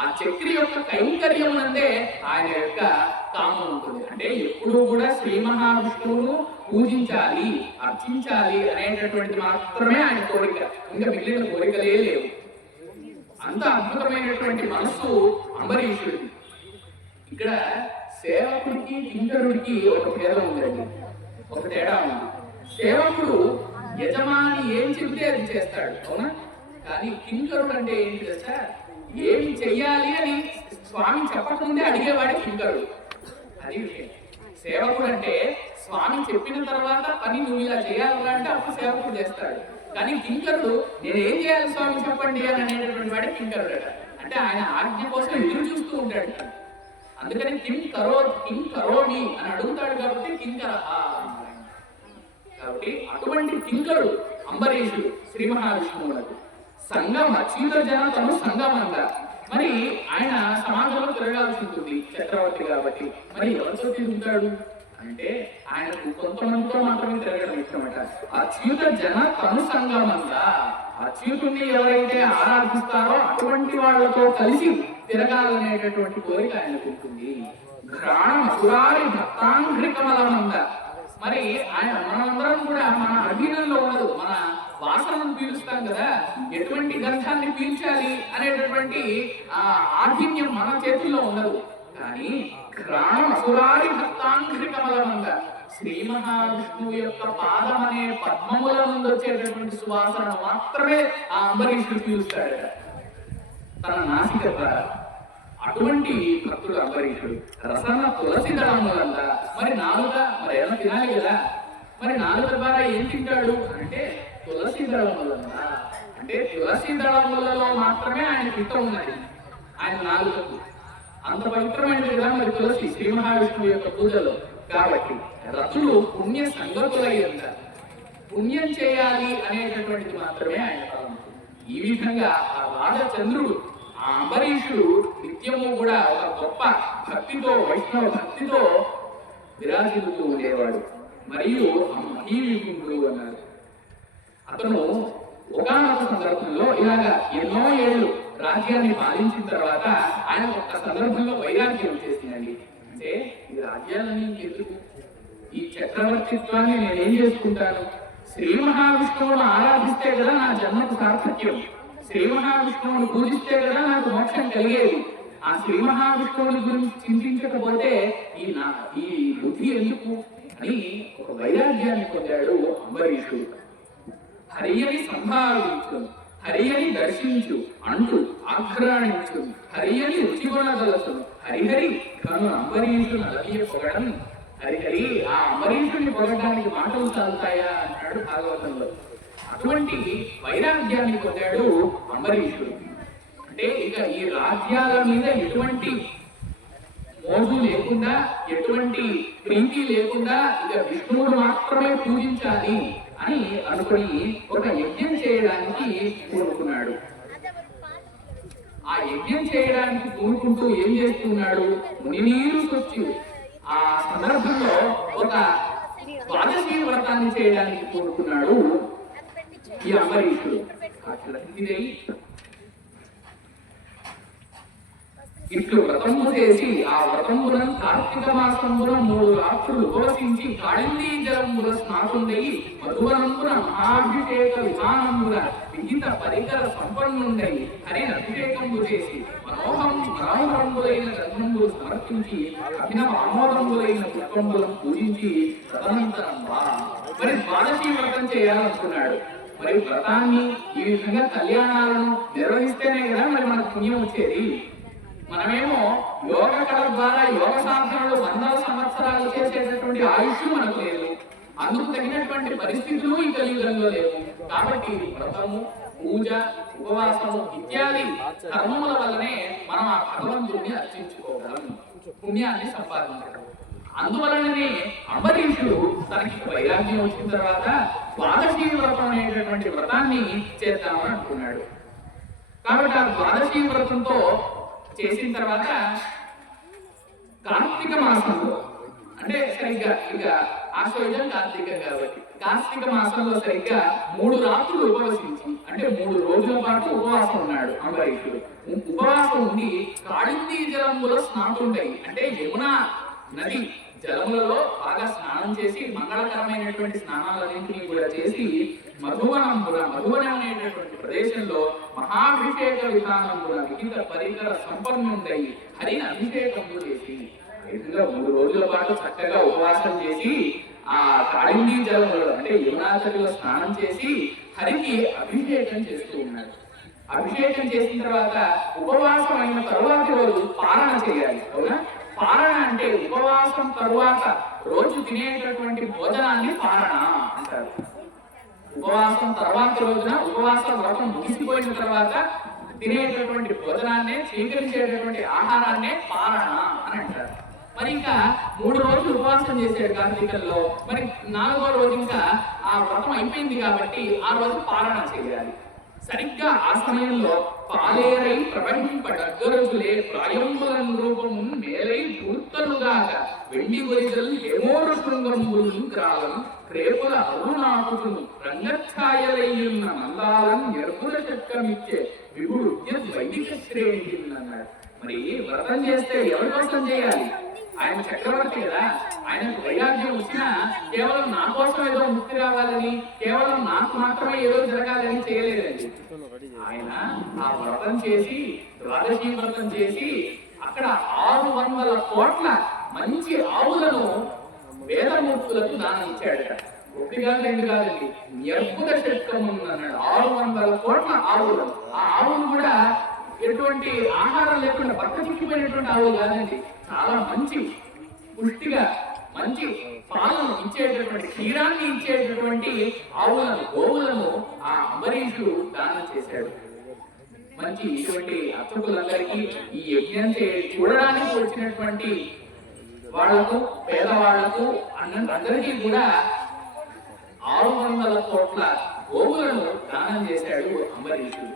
ఆ చక్రి యొక్క కైంకర్యం అందే ఆయన యొక్క కామం ఉంటుంది. అంటే ఎప్పుడూ కూడా శ్రీ మహావిష్ణువును పూజించాలి, అర్చించాలి అనేటటువంటి మాత్రమే ఆయన కోరిక. ఇంకా మిగిలిన కోరికలే లేవు. అంత అద్భుతమైనటువంటి మనస్సు అంబరీషుడికి. ఇక్కడ సేవకుడికి కింకరుడికి ఒక భేదం ఉందండి, ఒక తేడా ఉంది. సేవకుడు యజమాని ఏం చెబితే అది చేస్తాడు, అవునా? కానీ కింకరుడు అంటే ఏంటి తెలుసా? ఏమి చెయ్యాలి అని స్వామి చెప్పకముందే అడిగేవాడే కింకరుడు. అది విషయం. సేవకుడు అంటే స్వామి చెప్పిన తర్వాత పని నువ్వు ఇలా చేయాలంటే అప్పుడు సేవకుడు చేస్తాడు. కానీ కింకరుడు నేనేం చేయాలి స్వామి చెప్పండి అని అనేటటువంటి వాడే కింకరుడు అట. అంటే ఆయన ఆజ్ఞ కోసం ఎదురు చూస్తూ ఉంటాడు. అందుకని కిం కరోమి అని అడుగుతాడు కాబట్టి కింకర. కాబట్టి అటువంటి కింకరుడు అంబరీషుడు శ్రీ మహావిష్ణువులకు సంగమ అచ్యుత జనతను సంగమంగా. మరి ఆయన సమాజంలో తిరగాల్సి ఉంటుంది చక్రవర్తి కాబట్టి. మరి ఎవరితో తిరుగుతాడు అంటే ఆయనకు కొంతమందితో మాత్రమే తిరగడం ఇష్టమట. అచ్యుత జన తను సంగమంగా, అచ్యుతుణ్ణి ఎవరైతే ఆరాధిస్తారో అటువంటి వాళ్లతో కలిసి తిరగాలనేటటువంటి కోరిక ఆయనకు ఉంటుంది. ఘ్రాణం అసురారి భక్తాంఘ్రికమలనంగా. మరి ఆయన మనందరం కూడా మన అధీనంలో ఉండదు. మన వాసనను పీలుస్తాం కదా, ఎటువంటి గంధాన్ని పీల్చాలి అనేటటువంటి ఆధిన్యం మన చేతుల్లో ఉండదు. కానీ ఘ్రాణం అసురారి భక్తాంఘ్రికమలనంగా శ్రీ మహావిష్ణువు యొక్క పాదం అనే పద్మముల నుండి వచ్చేటటువంటి సువాసన మాత్రమే ఆ అంబరీషుడు పీలుస్తాడు తన నాసిక ద్వారా. అటువంటి భక్తుడు అంబరీషుడు. రసన్న తులసి దళములంతా. మరి నాలుక మరి ఏమైనా తినాలి కదా, మరి నాలుక ద్వారా ఏం తింటాడు అంటే తులసి దళములంతా. అంటే తులసి దళములలో మాత్రమే ఆయన పిట్ట ఉన్నది ఆయన నాలుకకు. అంత పవిత్రమైనది కదా మరి తులసి శ్రీ మహావిష్ణువు యొక్క పూజలో. కాబట్టి రతులు పుణ్య సంగతులై ఉంటారు. పుణ్యం చేయాలి అనేటటువంటిది మాత్రమే ఆయన తలంపు. ఈ విధంగా ఆ రాజచంద్రుడు ఆ అంబరీషుడు నిత్యము కూడా ఒక గొప్ప భక్తితో వైష్ణవ భక్తితో విరాజిల్లుతూ ఉండేవాడు. మరియు మహీవిపుడు అన్నారు. అతను ఒకానొక సందర్భంలో ఇలాగా ఎన్నో ఏళ్ళు రాజ్యాన్ని పాలించిన తర్వాత ఆయన ఒక సందర్భంలో వైరాగ్యం వచ్చేసిందండి. అంటే ఈ రాజ్యాలని ఎందుకు, ఈ చక్రవర్తిత్వాన్ని నేనేం చేసుకుంటాను, శ్రీ మహావిష్ణువును ఆరాధిస్తే కదా నా జన్మకు సార్థక్యం, శ్రీ మహావిష్ణువుని పూజిస్తే కదా నాకు మోక్షం కలిగేది. ఆ శ్రీ మహావిష్ణువుని గురించి చింతించకపోతే ఈ బుద్ధి ఎందుకు అని ఒక వైరాగ్యాన్ని పొందాడు అంబరీషుడు. హరియని సంభావించు, హరియని దర్శించు అంటూ ఆఘ్రాణించు, హరియని రుచిగొనగలసు, హరిహరి కను అంబరీషుడు అలవియ పొగడం. హరిహరి ఆ అంబరీషుడిని పొగడానికి మాటలు చాలుతాయా అన్నాడు భాగవతంలో. అటువంటి వైరాగ్యాన్ని పొందాడు అంబరీషుడు. అంటే ఇక ఈ రాజ్యాల మీద ఎటువంటి మోజు లేకుండా, ఎటువంటి ప్రీతి లేకుండా ఇక విష్ణువుడు మాత్రమే పూజించాలి అని అనుకుని ఒక యజ్ఞం చేయడానికి కోరుకున్నాడు. ఆ యజ్ఞం చేయడానికి కోరుకుంటూ ఏం చేస్తున్నాడు, మునినీరు సొచ్చు. ఆ సందర్భంలో ఒక ద్వాదశి వ్రతాన్ని చేయడానికి కోరుకున్నాడు ఈ అంబరీషుడు. ఇట్లు వ్రతము చేసి ఆ వ్రతములను కార్తీక మాసమున 3 రాత్రులు ఉపవసించి కాళిందీ జలముల స్నాతుండయి మధువనంపున మహాభిషేక విధానముల విహిత పరికర సంపన్నుండై హరిని అభిషేకము చేసి మనోహరములైన గంధములు సమర్పించి అభినవ ఆమోదములైన పుష్పములను పూజించి తదనంతరం మరి ద్వాదశి వ్రతం చేయాలనుకున్నాడు. మరి వ్రతాన్ని ఈ విధంగా కళ్యాణాలను నిర్వహిస్తేనే కదా మరి మనకు పుణ్యం వచ్చేది. మనమేమో యోగ కళ ద్వారా యోగ సాధనలు 100 సంవత్సరాలు చేసేటటువంటి ఆయుష్ మనకు లేదు. అందుకు తగినటువంటి పరిస్థితులు ఈ కలియుగంలో లేవు. కాబట్టి వ్రతము, పూజ, ఉపవాసము ఇత్యాది కర్మముల వల్లనే మనం ఆ భగవంతుడిని అర్చించుకోగలం, పుణ్యాన్ని సంపాదించడం. అందువలననే అంబరీషుడు తనకి వైరాగ్యం వచ్చిన తర్వాత ద్వాదశి వ్రతం అనేటటువంటి వ్రతాన్ని చేద్దామని అనుకున్నాడు. కాబట్టి ఆ ద్వాదశి వ్రతంతో చేసిన తర్వాత కార్తీక మాసంలో, అంటే సరిగ్గా ఇక ఆశ్వయుజం కార్తీకం కాబట్టి కార్తీక మాసంలో సరిగ్గా 3 రాత్రులు ఉపవసించి, అంటే 3 రోజుల పాటు ఉపవాసం ఉన్నాడు అంబరీషుడు. ఉపవాసం ఉండి కాళిందీ జలములో స్నాతుంటాయి, అంటే యమునా నది జలములలో బాగా స్నానం చేసి మంగళకరమైనటువంటి స్నానాలన్నింటినీ కూడా చేసి మధువన అనేటటువంటి ప్రదేశంలో మహాభిషేక విధానముల విహిత పరికర సంపన్నుండై హరిని అభిషేకములు చేసి, విధంగా 3 రోజుల పాటు చక్కగా ఉపవాసం చేసి ఆ కాళిందీ జలములో అంటే యమునాచలిలో స్నానం చేసి హరికి అభిషేకం చేస్తూ ఉన్నాడు. అభిషేకం చేసిన తర్వాత ఉపవాసం అయిన తరువాతి రోజు పారణ చేయాలి. అవునా? పారణ అంటే ఉపవాసం తరువాత రోజు తినేటటువంటి భోజనాన్ని పారణ అంటారు. ఉపవాసం తర్వాత రోజున ఉపవాస వ్రతం ముగిసిపోయిన తర్వాత తినేటటువంటి భోజనాన్నే, స్వీకరించేటటువంటి ఆహారాన్నే పారణ అని అంటారు. మరి ఇంకా 3 రోజులు ఉపవాసం చేశాడు కార్తీకంలో, మరి 4వ రోజు ఇంకా ఆ వ్రతం అయిపోయింది కాబట్టి ఆ రోజు పారణ చేయాలి. సరిగ్గా ఆ సమయంలో పాలేరై ప్రవహింపడగ్గరజులే ప్రాయంబులం రూపము మేలై పూర్తలుగాక వెండి గొరిజలు ఏమోరు శృంగంబులు గ్రాలం రేపుల అరుణాకుతును రంగఛాయలయ్యున్న మందాలం ఎర్పుల చక్కమిచ్చే విభుడు వైదిక శ్రేణి అన్నాడు. మరి వ్రతం చేస్తే ఎవరి కోసం చేయాలి? ఆయన చక్రవర్తి కదా, ఆయనకు వైరాగ్యం వచ్చినా కేవలం నా కోసం ఏదో ముక్తి రావాలని, కేవలం నాకు మాత్రమే ఏదో జరగాలని చేయలేదండి. ఆయన ఆ వ్రతం చేసి, ద్వాదశి వ్రతం చేసి అక్కడ 600 కోట్ల మంచి ఆవులను వేదమూర్తులకు దానం ఇచ్చాడట. ఒకటి కాదు, 2 కాదండి, ఎర్పుల షట్కము అన్నాడు. 600 కోట్ల ఆవులు. ఆ ఆవులు కూడా ఎటువంటి ఆహారం లేకుండా పక్క చిక్కిపోయినటువంటి ఆవులు కాదండి, చాలా మంచి పుష్టిగా మంచి పాలను ఇచ్చేటటువంటి, క్షీరాన్ని ఇచ్చేటటువంటి ఆవులను, గోవులను ఆ అంబరీషుడు దానం చేశాడు. మంచి ఇటువంటి అర్చకులందరికీ ఈ యజ్ఞం చూడడానికి వచ్చినటువంటి వాళ్లకు, పేదవాళ్లకు అందరికీ కూడా 600 కోట్ల గోవులను దానం చేశాడు అంబరీషుడు.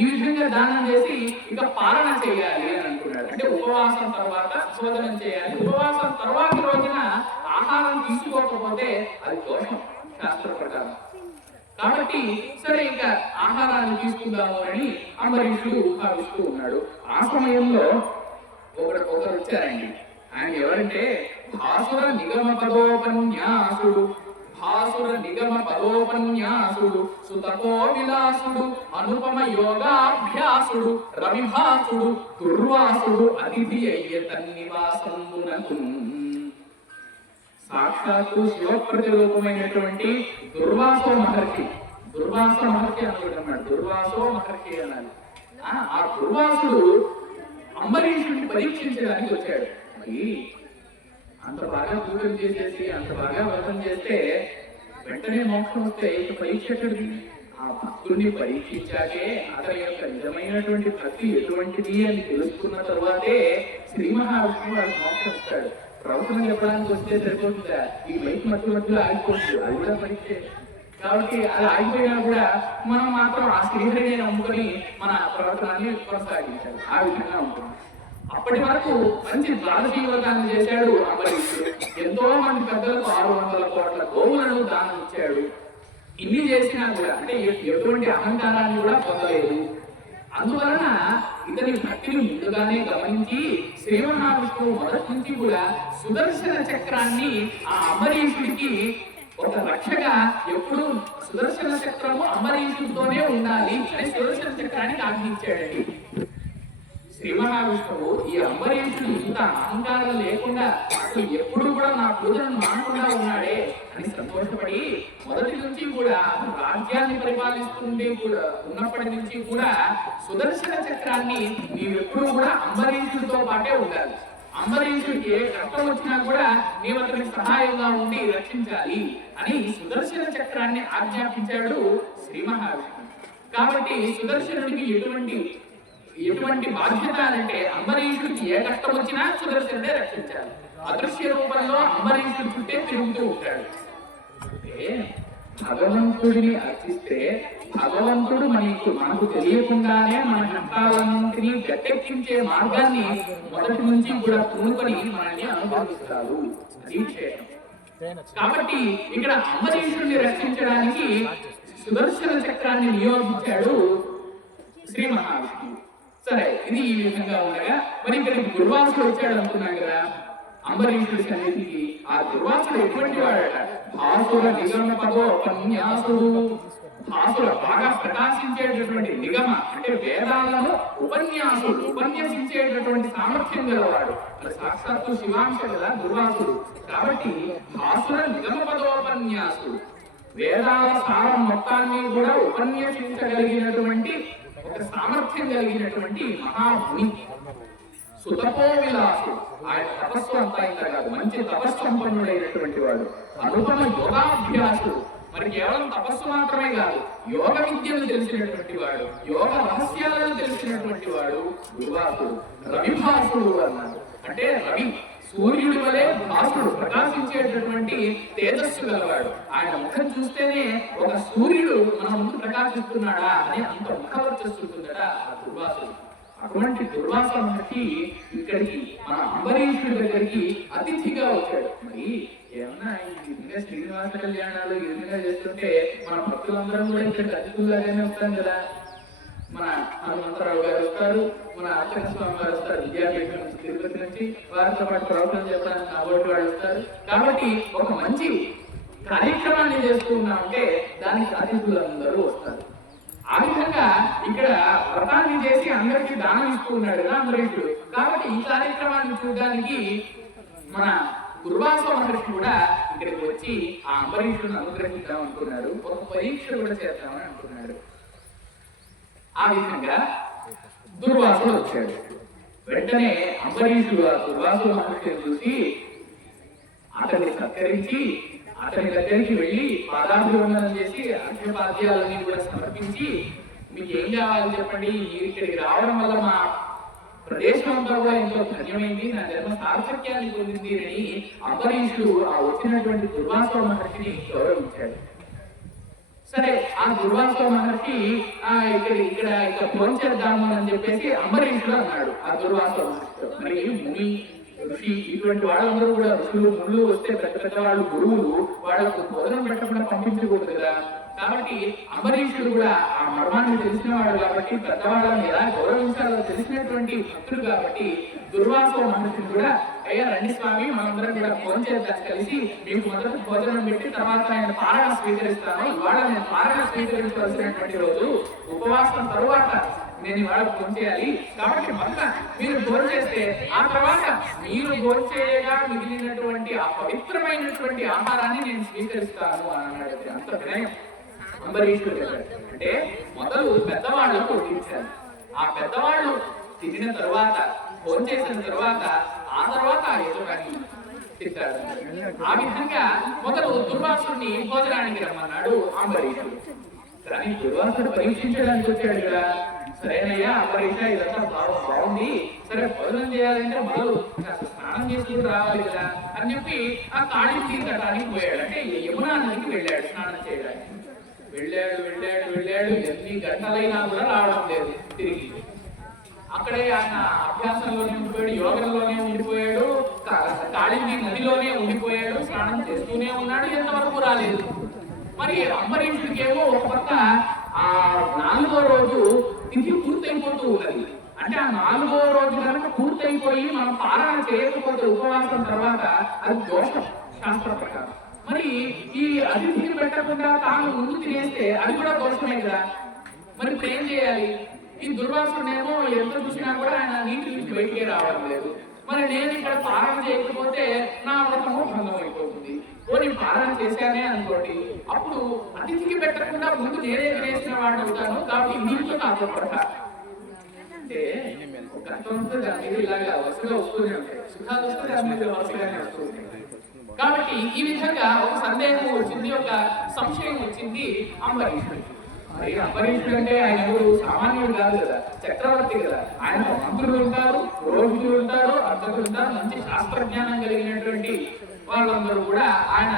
ఈ విధంగా దానం చేసి ఇక పాలన చేయాలి అని అనుకున్నాడు. అంటే ఉపవాసం తర్వాత శోధనం చేయాలి. ఉపవాసం తర్వాత రోజున ఆహారం తీసుకోకపోతే అది దోషం శాస్త్ర ప్రకారం. కాబట్టి సరే ఇంకా ఆహారాన్ని తీసుకుందాము అని అంబరీషుడు భావిస్తూ ఉన్నాడు. ఆ సమయంలో ఒకరు వచ్చారండి. ఆయన ఎవరంటే భాసుర నిగమ పదోపన్యాసుడు. భాసుర నిగమ పదోపన్యాసుడు సుతపో విలాసుడు అనుపమ యోగాభ్యాసుడు రవిభాసుడు దుర్వాసుడు అతిథి అయ్యే తన్నివాసమునకు. సాక్షాత్తు శివప్రతిరూపమైనటువంటి దుర్వాసో మహర్షి, దుర్వాసో మహర్షి అనుకుంటున్నాడు, దుర్వాసో మహర్షి అన్నాడు. ఆ దుర్వాసుడు అంబరీషుడిని పరీక్షించడానికి వచ్చాడు. మరి అంత బాగా పూజలు చేసేసి, అంత బాగా వ్రతం చేస్తే వెంటనే మోక్షం వస్తే ఇక పరీక్ష ఎక్కడిది? ఆ భక్తుడిని పరీక్షించాకే అతని యొక్క నిజమైనటువంటి భక్తి ఎటువంటిది అని తెలుసుకున్న తర్వాతే శ్రీ మహావిష్ణువు వారికి మోక్షం ఇస్తాడు. ప్రవచనం చెప్పడానికి వస్తే సరిపోతుందా? ఈ మైక్ మధ్యలో ఆగిపోతుంది, అది కూడా పరీక్షే. కాబట్టి అది ఆగిపోయినా కూడా మనం మాత్రం ఆ శ్రీహరిని నమ్ముకొని మన ప్రవచనాన్ని కొనసాగించాలి. ఆ విధంగా ఉంటుంది. అప్పటి వరకు మంచి ద్వాదశి వ్రతాన్ని చేశాడు అంబరీషుడు. ఎంతో మంది పెద్దలకు 600 కోట్ల గోవులను దానం ఇచ్చాడు. ఇన్ని చేసినా కూడా అంటే ఎటువంటి అహంకారాన్ని కూడా పొందలేదు. అందువలన ఇతని భక్తిని ముందుగానే గమనించి శ్రీ మహావిష్ణువు మొదటి నుంచి కూడా సుదర్శన చక్రాన్ని ఆ అంబరీషుడికి ఒక రక్షగా, ఎప్పుడు సుదర్శన చక్రము అంబరీషుడితోనే ఉండాలి అని సుదర్శన చక్రానికి ఆజ్ఞించాడండి. శ్రీ మహావిష్ణువు ఈ అంబరీషుడు ఇంత అహంకారం లేకుండా అసలు ఎప్పుడు కూడా నా పూజలను మానకుండా ఉన్నాడే అని సంతోషపడి మొదటి నుంచి కూడా రాజ్యాన్ని పరిపాలిస్తుండే కూడా ఉన్నప్పటి నుంచి కూడా సుదర్శన చక్రాన్ని నీవెప్పుడు కూడా అంబరీషుడితో పాటే ఉండాలి. అంబరీషుడికి ఏ కష్టం వచ్చినా కూడా నీవు అతనికి సహాయంగా ఉండి రక్షించాలి అని సుదర్శన చక్రాన్ని ఆజ్ఞాపించాడు శ్రీ మహావిష్ణువు. కాబట్టి సుదర్శనుడికి ఎటువంటి బాధ్యత అంటే అంబరీషుడికి ఏ కష్టం వచ్చినా సుదర్శనుడే రక్షించాలి. అదృశ్య రూపంలో అంబరీషుడి చుట్టే తిరుగుతూ ఉంటాడు. భగవంతుడిని అర్చిస్తే భగవంతుడు మనకు తెలియకుండానే మన కష్టాలన్నింటినీ గట్టెక్కించే మార్గాన్ని మొదటి నుంచి కూడా పూనుకొని మనల్ని అనుభవిస్తాడు. అది విషయం. కాబట్టి ఇక్కడ అంబరీషుడిని రక్షించడానికి సుదర్శన చక్రాన్ని నియోగించాడు శ్రీ మహావిష్ణువు. సరే, ఇది ఈ విధంగా ఉండగా మరి ఇక్కడికి దుర్వాసుడు వచ్చాడు అనుకున్నాం కదా అంబరీషుడి సన్నిధికి. ఆ దుర్వాసుడు ఎటువంటి వాడట? భాసుర నిగమ పదోపన్యాసుడు. భాసుర బాగా ప్రకాశించేటటువంటి నిగమ అంటే వేదాలను ఉపన్యసించేటటువంటి సామర్థ్యం గలవాడు. సాక్షాత్తు శివాంశ కదా దుర్వాసుడు. కాబట్టి భాసుర నిగమ పదోపన్యాసుడు, వేదాల సారం మొత్తాన్ని కూడా ఉపన్యసించగలిగినటువంటి ఒక సామర్థ్యం కలిగినటువంటి మహాముని. సుతపో విలాసుడు, ఆయన తపస్సు అంతా ఇంత కాదు, మంచి తపస్సంపన్నుడైనటువంటి వాడు. అనుపమ యోగాభ్యాసుడు, మరి కేవలం తపస్సు మాత్రమే కాదు, యోగ విద్యను తెలిసినటువంటి వాడు, యోగ రహస్యాలను తెలిసినటువంటి వాడు దుర్వాసుడు. రవిభాసుడు అన్నారు. అంటే రవి సూర్యుడి వలె భాసుడు, ప్రకాశించేటటువంటి తేజస్సు గలవాడు. ఆయన ముఖం చూస్తేనే ఒక సూర్యుడు మన ముందు ప్రకాశిస్తున్నాడా అని అంత ముఖవర్చస్తుందట ఆ దుర్వాసుడు. అటువంటి దుర్వాస మహర్షి ఇక్కడికి మన అంబరీషుడి దగ్గరికి అతిథిగా వచ్చాడు. మరి ఏమన్నా ఈ విధంగా శ్రీనివాస కళ్యాణాలు ఈ విధంగా చేస్తుంటే మన భక్తులందరం కూడా ఇక్కడికి అతిథులాగానే వస్తాం కదా. మన హనుమంతరావు గారు వస్తారు, మన అర్చక స్వామి గారు వస్తారు విద్యాపీఠం నుంచి, తిరుపతి నుంచి, వారితో పాటు ప్రవచనం చెప్పడానికి కాబట్టి వాళ్ళు వస్తారు. కాబట్టి ఒక మంచి కార్యక్రమాన్ని చేస్తూ ఉన్నామంటే దానికి అతిథులందరూ వస్తారు. ఆ విధంగా ఇక్కడ వ్రతాన్ని చేసి అందరికీ దానం ఇస్తూ ఉన్నాడు కదా అంబరీషుడు. కాబట్టి ఈ కార్యక్రమాన్ని చూడడానికి మన దుర్వాస మహర్షి కూడా ఇక్కడికి వచ్చి ఆ అంబరీషుడిని అనుగ్రహిద్దాం అనుకున్నాడు. ఒక పరీక్ష కూడా చేద్దామని అనుకున్నాడు. ఆ విధంగా దుర్వాసుడు వచ్చాడు. వెంటనే అంబరీషుడు ఆ దుర్వాస మహర్షిని చూసి అతన్ని సత్కరించి అతని దగ్గరికి వెళ్ళి పాదాభివందనం చేసి అర్ఘ్యపాద్యాలన్నీ కూడా సమర్పించి, మీకు ఏం కావాలి చెప్పండి, మీరు ఇక్కడికి రావడం వల్ల మా ప్రదేశం అంతా కూడా ఎంతో ధన్యమైంది, నా జన్మ సార్థక్యాన్ని పొందింది అని అంబరీషుడు ఆ వచ్చినటువంటి దుర్వాస మహర్షిని గౌరవించాడు. సరే, ఆ దుర్వాస మహర్షి ఇక్కడ ఫోన్ చేద్దాము అని చెప్పేసి అంబరీషుడు అన్నాడు ఆ దుర్వాస మహర్షితో. మరి ముని ఋషి ఇటువంటి వాళ్ళందరూ కూడా ఋషులు ముళ్ళు వస్తే పెద్ద పెద్ద వాళ్ళు గురువులు వాళ్ళకు భోజనం పెట్టకుండా పంపించకూడదు కదా. కాబట్టి అంబరీషుడు కూడా ఆ మర్మాన్ని తెలిసిన వాడు కాబట్టి, పెద్దవాళ్ళని ఎలా గౌరవించాలో తెలిసినటువంటి భక్తుడు కాబట్టి దుర్వాస మహర్షిని కూడా, అయ్యా రండి స్వామి, మనందరం కూడా ఫోన్ చేద్దాం కలిసి, మీకు మొదట భోజనం పెట్టి తర్వాత ఆయన పారణ స్వీకరిస్తాను. ఇవాళ నేను పారణ స్వీకరించవలసినటువంటి రోజు, ఉపవాసం తరువాత నేను ఇవాళ ఫోన్ చేయాలి. కాబట్టి మొదట మీరు ఫోన్ చేస్తే ఆ తర్వాత మీరు ఫోన్ చేయగా మిగిలినటువంటి ఆ పవిత్రమైనటువంటి ఆహారాన్ని నేను స్వీకరిస్తాను అని అన్నాడు. అంత వినయం అంబరీషుడు చెప్పాడు. అంటే మొదలు పెద్దవాళ్ళకు వడ్డించాలి. ఆ పెద్దవాళ్ళు తినిన తర్వాత, ఫోన్ చేసిన తర్వాత, ఆ తర్వాత యజమాని తింటాడు. ఆ విధంగా మొదలు దుర్వాసుడిని భోజనానికి రమ్మన్నాడు అంబరీషుడు. కానీ దుర్వాసుడు పరీక్షించడానికి వచ్చాడు కదా. సరేనయ్యా అంబరీష, ఇదంతా బాగుంది, సరే భోజనం చేయాలంటే మొదలు స్నానం చేసుకుని రావాలి కదా అని చెప్పి ఆ కాళీ తీర్థానికి పోయాడు. అంటే యమునా నదికి వెళ్ళాడు స్నానం చేయడానికి. వెళ్ళాడు ఎన్ని గంటలైనా కూడా రావడం లేదు తిరిగి. అక్కడే ఆయన అభ్యాసంలోనే ఉండిపోయాడు, యోగంలోనే ఉండిపోయాడు, కాళింది నదిలోనే ఉండిపోయాడు, స్నానం చేస్తూనే ఉన్నాడు, ఎంతవరకు రాలేదు. మరి అంబరీషుడికేమో ఒక పక్క ఆ 4వ రోజు తిథి పూర్తయిపోతూ ఉన్నది. అంటే ఆ 4వ రోజు కనుక పూర్తయిపోయి మనం పారాయణ చేయకపోతే ఉపవాసం తర్వాత అది దోషం శాస్త్ర ప్రకారం. మరి ఈ అతిథిని పెట్టకుండా తాను ముందు తినేస్తే అది కూడా దోషమే కదా. మరి ఇప్పుడు ఏం చేయాలి? ఈ దుర్వాసుడేమో ఎంత చూసినా కూడా ఆయన నీటి నుంచి బయటికి రావడం లేదు. మరి నేను ఇక్కడ పాలన చేయకపోతే నా వ్రతము భంగం అయిపోతుంది. నేను పాలన చేశానే అనుకోండి, అప్పుడు అతిథికి పెట్టకుండా ముందు నేనే తినేసిన వాడు అవుతాను. కాబట్టి నీటితో ఆశపడతా అంటే గతంతో దాని ఇలాగా వరుసగా వస్తూనే ఉంటాయి, సుఖాలు వస్తే దాని వరుసగానే వస్తుంది. కాబట్టి ఈ విధంగా ఒక సందేహం వచ్చింది, ఒక సంశయం వచ్చింది అంబరీషుడికి. మరి అంబరీషుడు అంటే ఆయన ఎవరు సామాన్యుడు కాదు కదా, చక్రవర్తి కదా. ఆయన మంత్రులు ఉంటారు, పురోహితులు ఉంటారు, అర్చకులు ఉంటారు, మంచి శాస్త్రజ్ఞానం కలిగినటువంటి వాళ్ళందరూ కూడా ఆయన